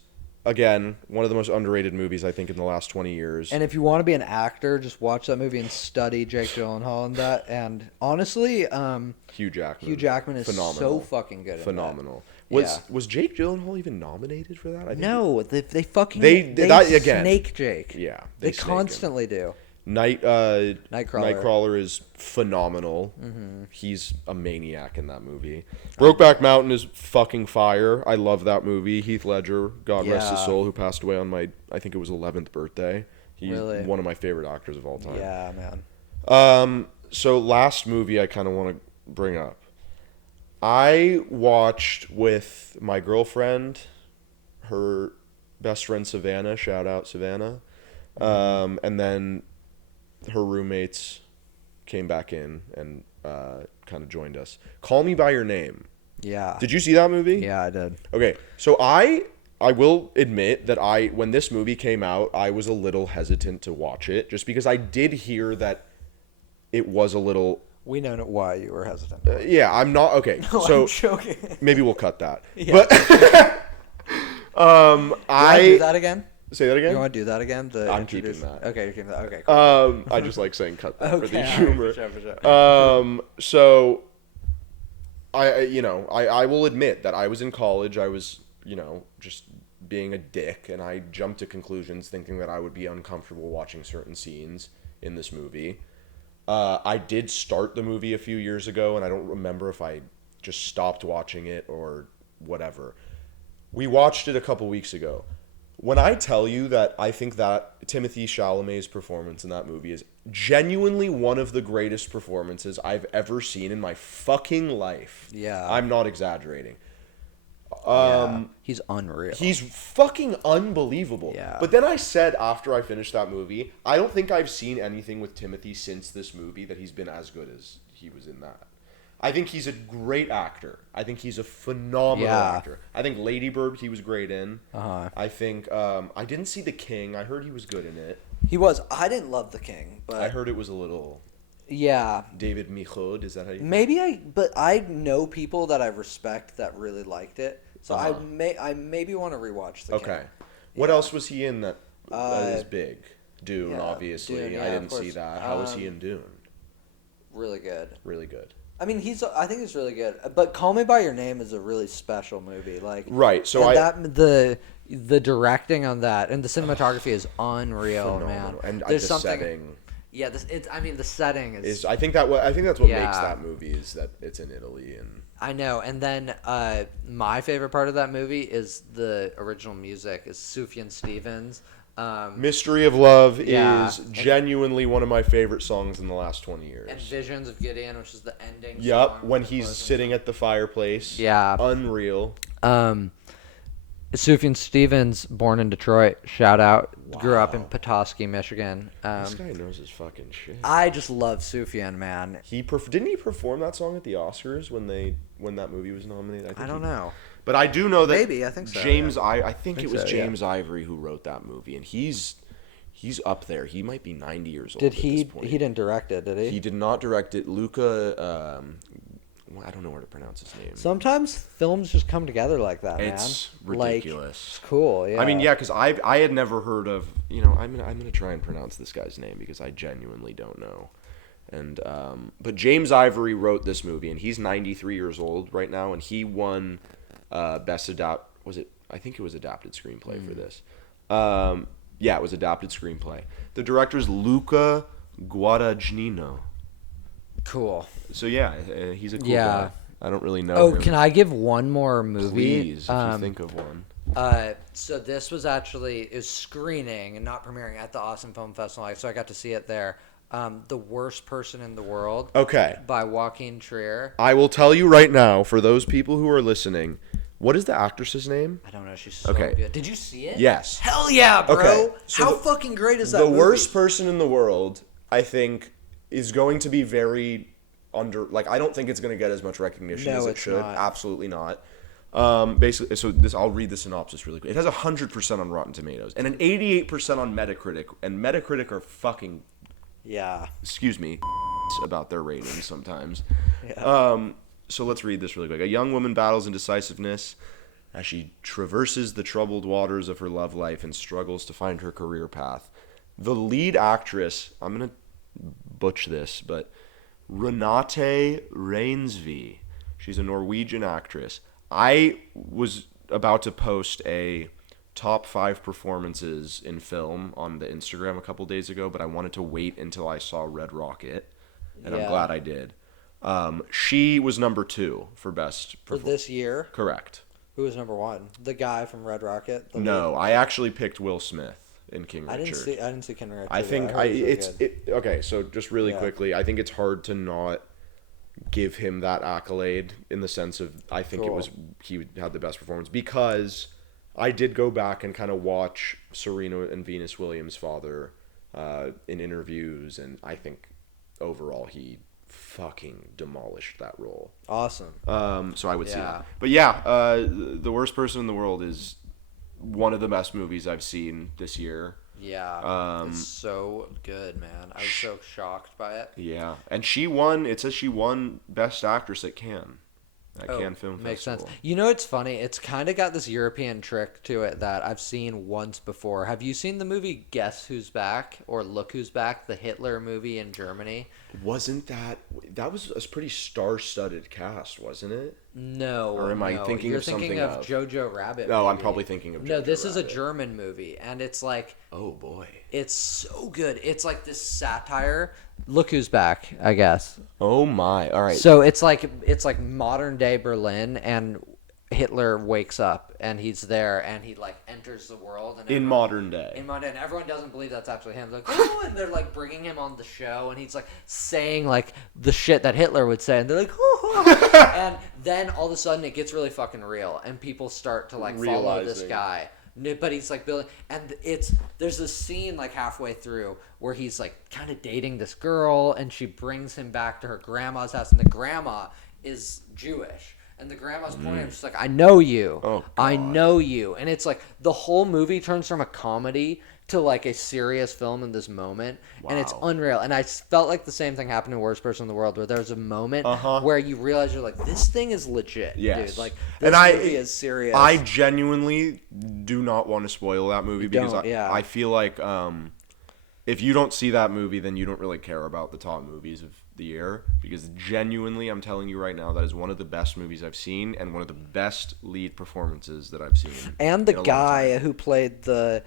again, one of the most underrated movies I think in the last 20 years. And if you want to be an actor, just watch that movie and study Jake Gyllenhaal and that. And honestly, Hugh Jackman. Hugh Jackman is phenomenal. so fucking good. Phenomenal. Yeah. Was Jake Gyllenhaal even nominated for that? I think No, they fucking They- that- again. snake Jake. Yeah, they snake him. constantly do. Nightcrawler. Nightcrawler. Is phenomenal. Mm-hmm. He's a maniac in that movie. Brokeback Mountain is fucking fire. I love that movie. Heath Ledger, God rest his Yeah. soul, who passed away on I think it was 11th birthday. He's Really? one of my favorite actors of all time. Yeah, man. So last movie I kind of want to bring up. I watched with my girlfriend, her best friend Savannah. Shout out Savannah. And then her roommates came back in and kind of joined us. Call Me by Your Name. Yeah. Did you see that movie? Yeah, I did. Okay, so I will admit that when this movie came out, I was a little hesitant to watch it, just because I did hear that it was a little. We know why you were hesitant. Yeah, I'm not okay. No, so I'm joking. maybe we'll cut that. Yeah. But I do that again. Say that again. You want to do that again? I'm keeping that. Okay, you're keeping that. Okay, cool. I just like saying cut that for the Okay, humor. for sure. So I will admit that I was in college. I was, just being a dick, and I jumped to conclusions thinking that I would be uncomfortable watching certain scenes in this movie. I did start the movie a few years ago, and I don't remember if I just stopped watching it or whatever. We watched it a couple weeks ago. When I tell you that I think that Timothée Chalamet's performance in that movie is genuinely one of the greatest performances I've ever seen in my fucking life. Yeah. I'm not exaggerating. He's unreal. He's fucking unbelievable. Yeah. But then I said after I finished that movie, I don't think I've seen anything with Timothy since this movie that he's been as good as he was in that. I think he's a great actor. I think he's a phenomenal actor. I think Lady Bird he was great in. I think I didn't see The King. I heard he was good in it. He was. I didn't love The King, but I heard it was a little yeah. David Michaud, is that how you But I know people that I respect that really liked it. So I maybe want to rewatch The King. Okay. What else was he in that is big? Dune, obviously. Dune, I didn't see that. How was he in Dune? Really good. Really good. I mean, I think he's really good. But Call Me by Your Name is a really special movie. Like right. So the directing on that and the cinematography is unreal, man. And there's the something. setting. Yeah, the setting is. I think that's what makes that movie is that it's in Italy and. I know, and then my favorite part of that movie is the original music. Is Sufjan Stevens. Mystery of Love is genuinely one of my favorite songs in the last 20 years. And Visions of Gideon, which is the ending. Yep, song when he's sitting at the fireplace. Yeah. Unreal. Sufjan Stevens, born in Detroit. Shout out. Wow. Grew up in Petoskey, Michigan. This guy knows his fucking shit. I just love Sufjan, man. Didn't he perform that song at the Oscars when that movie was nominated? I don't know. But I do know that maybe I think so. I think it was James Ivory who wrote that movie, and he's up there. He might be 90 years old. Did he? At this point. He didn't direct it, did he? He did not direct it. Luca. I don't know where to pronounce his name. Sometimes films just come together like that, man. It's ridiculous. Like, it's cool. Yeah. I mean, yeah, because I had never heard of. I'm gonna try and pronounce this guy's name because I genuinely don't know. And but James Ivory wrote this movie, and he's 93 years old right now, and he won best I think it was adapted screenplay for this. Yeah, it was adapted screenplay. The director's Luca Guadagnino. Cool. So yeah, he's a cool guy. I don't really know. Oh, him. can I give one more movie? Please, if you think of one. So this was screening and not premiering at the Austin Film Festival, so I got to see it there. The Worst Person in the World. Okay. By Joaquin Trier. I will tell you right now, for those people who are listening, what is the actress's name? I don't know. She's so good. Did you see it? Yes. Hell yeah, bro. Okay. So how fucking great is that movie? The Worst Person in the World, I think, is going to be very I don't think it's going to get as much recognition as it should. Not. Absolutely not. Basically, I'll read the synopsis really quick. It has 100% on Rotten Tomatoes and an 88% on Metacritic, and Metacritic are fucking excuse me about their ratings sometimes. So let's read this really quick. A young woman battles indecisiveness as she traverses the troubled waters of her love life and struggles to find her career path. The lead actress, I'm going to butch this, but Renate Reinsve. She's a Norwegian actress. I was about to post a top 5 performances in film on the Instagram a couple days ago, but I wanted to wait until I saw Red Rocket, and I'm glad I did. She was number 2 for best for this year. Correct. Who was number 1? The guy from Red Rocket. No, I actually picked Will Smith in King Richard. I didn't see King Richard. I think okay. So just really quickly, I think it's hard to not give him that accolade in the sense of I think he had the best performance because I did go back and kind of watch Serena and Venus Williams' father in interviews, and I think overall he fucking demolished that role. Awesome. So I would see that. But yeah, The Worst Person in the World is one of the best movies I've seen this year. Yeah. It's so good, man. I was so shocked by it. Yeah. And it says she won Best Actress at Cannes. Cannes Film Festival. Makes sense. You know, it's funny. It's kind of got this European trick to it that I've seen once before. Have you seen the movie Guess Who's Back or Look Who's Back, the Hitler movie in Germany? Wasn't that was a pretty star-studded cast, wasn't it? No. Or am I no. thinking You're of thinking something of else? Jojo Rabbit. No, I'm maybe. probably thinking of No, Jojo this is a Rabbit. German movie, and it's like Oh boy. it's so good. It's like this satire. Look who's back, I guess. Oh my. All right. So it's like modern day Berlin, and Hitler wakes up and he's there and he like enters the world and in modern day. in modern day, and everyone doesn't believe that's actually him. They're like, oh, and they're like bringing him on the show, and he's like saying like the shit that Hitler would say, and they're like, oh. And then all of a sudden it gets really fucking real, and people start to like follow this Realizing. guy. But he's like building, and there's this scene like halfway through where he's like kind of dating this girl, and she brings him back to her grandma's house, and the grandma is Jewish. And the grandma's pointing at him, she's like, I know you. Oh, I God. know you. And it's like the whole movie turns from a comedy to like a serious film in this moment. And it's Wow. unreal. And I felt like the same thing happened in Worst Person in the World, where there's a moment where you realize you're like, this thing is legit, Yes. dude. Like, And this movie is serious. I genuinely do not want to spoil that movie because don't, yeah. I feel like if you don't see that movie, then you don't really care about the top movies of the year. Because genuinely, I'm telling you right now, that is one of the best movies I've seen and one of the best lead performances that I've seen. And the in a long guy time. who played the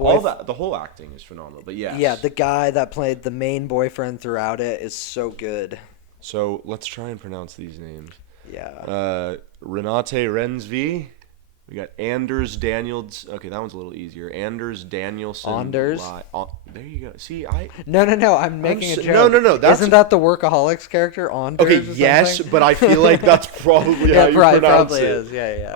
all that, the whole acting is phenomenal. But yes. Yeah, the guy that played the main boyfriend throughout it is so good. So let's try and pronounce these names. Yeah. Renate Rensvi. We got Anders Daniels. Okay, that one's a little easier. Anders Danielson. Anders? There you go. See, No, I'm making a joke. No. Isn't that the Workaholics character, Anders? Okay, or yes, something? but I feel like that's probably how Yeah, you pronounce probably it. is. Yeah.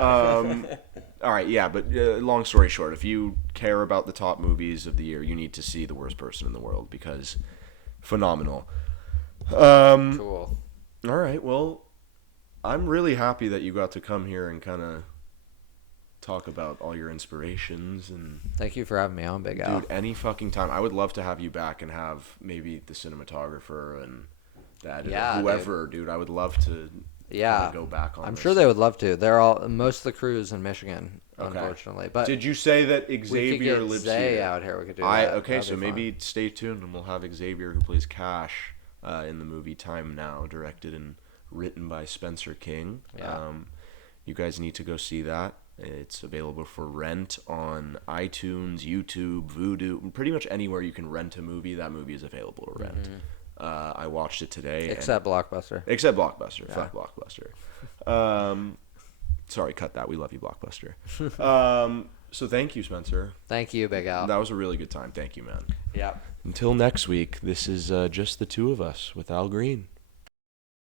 All right, yeah, but long story short, if you care about the top movies of the year, you need to see The Worst Person in the World because phenomenal. Cool. All right, well, I'm really happy that you got to come here and kind of talk about all your inspirations and Thank you for having me on, Big Al. dude, any fucking time. I would love to have you back and have maybe the cinematographer and the editor, Yeah, whoever, dude. I would love to kinda go back on I'm this. sure they would love to. They're all most of the crew's in Michigan, unfortunately. But Did you say that we could Xavier get lives Zay here? out here. We could do that. Okay, That'd so be maybe stay tuned and we'll have Xavier, who plays Cash in the movie Time Now, directed and written by Spencer King. Yeah. You guys need to go see that. It's available for rent on iTunes, YouTube, Vudu, pretty much anywhere you can rent a movie. That movie is available to rent. I watched it today. Except Blockbuster. Except Blockbuster. Yeah. Fuck Blockbuster. Sorry, cut that. We love you, Blockbuster. So thank you, Spencer. Thank you, Big Al. That was a really good time. Thank you, man. Yeah. Until next week, this is just the two of us with Al Green.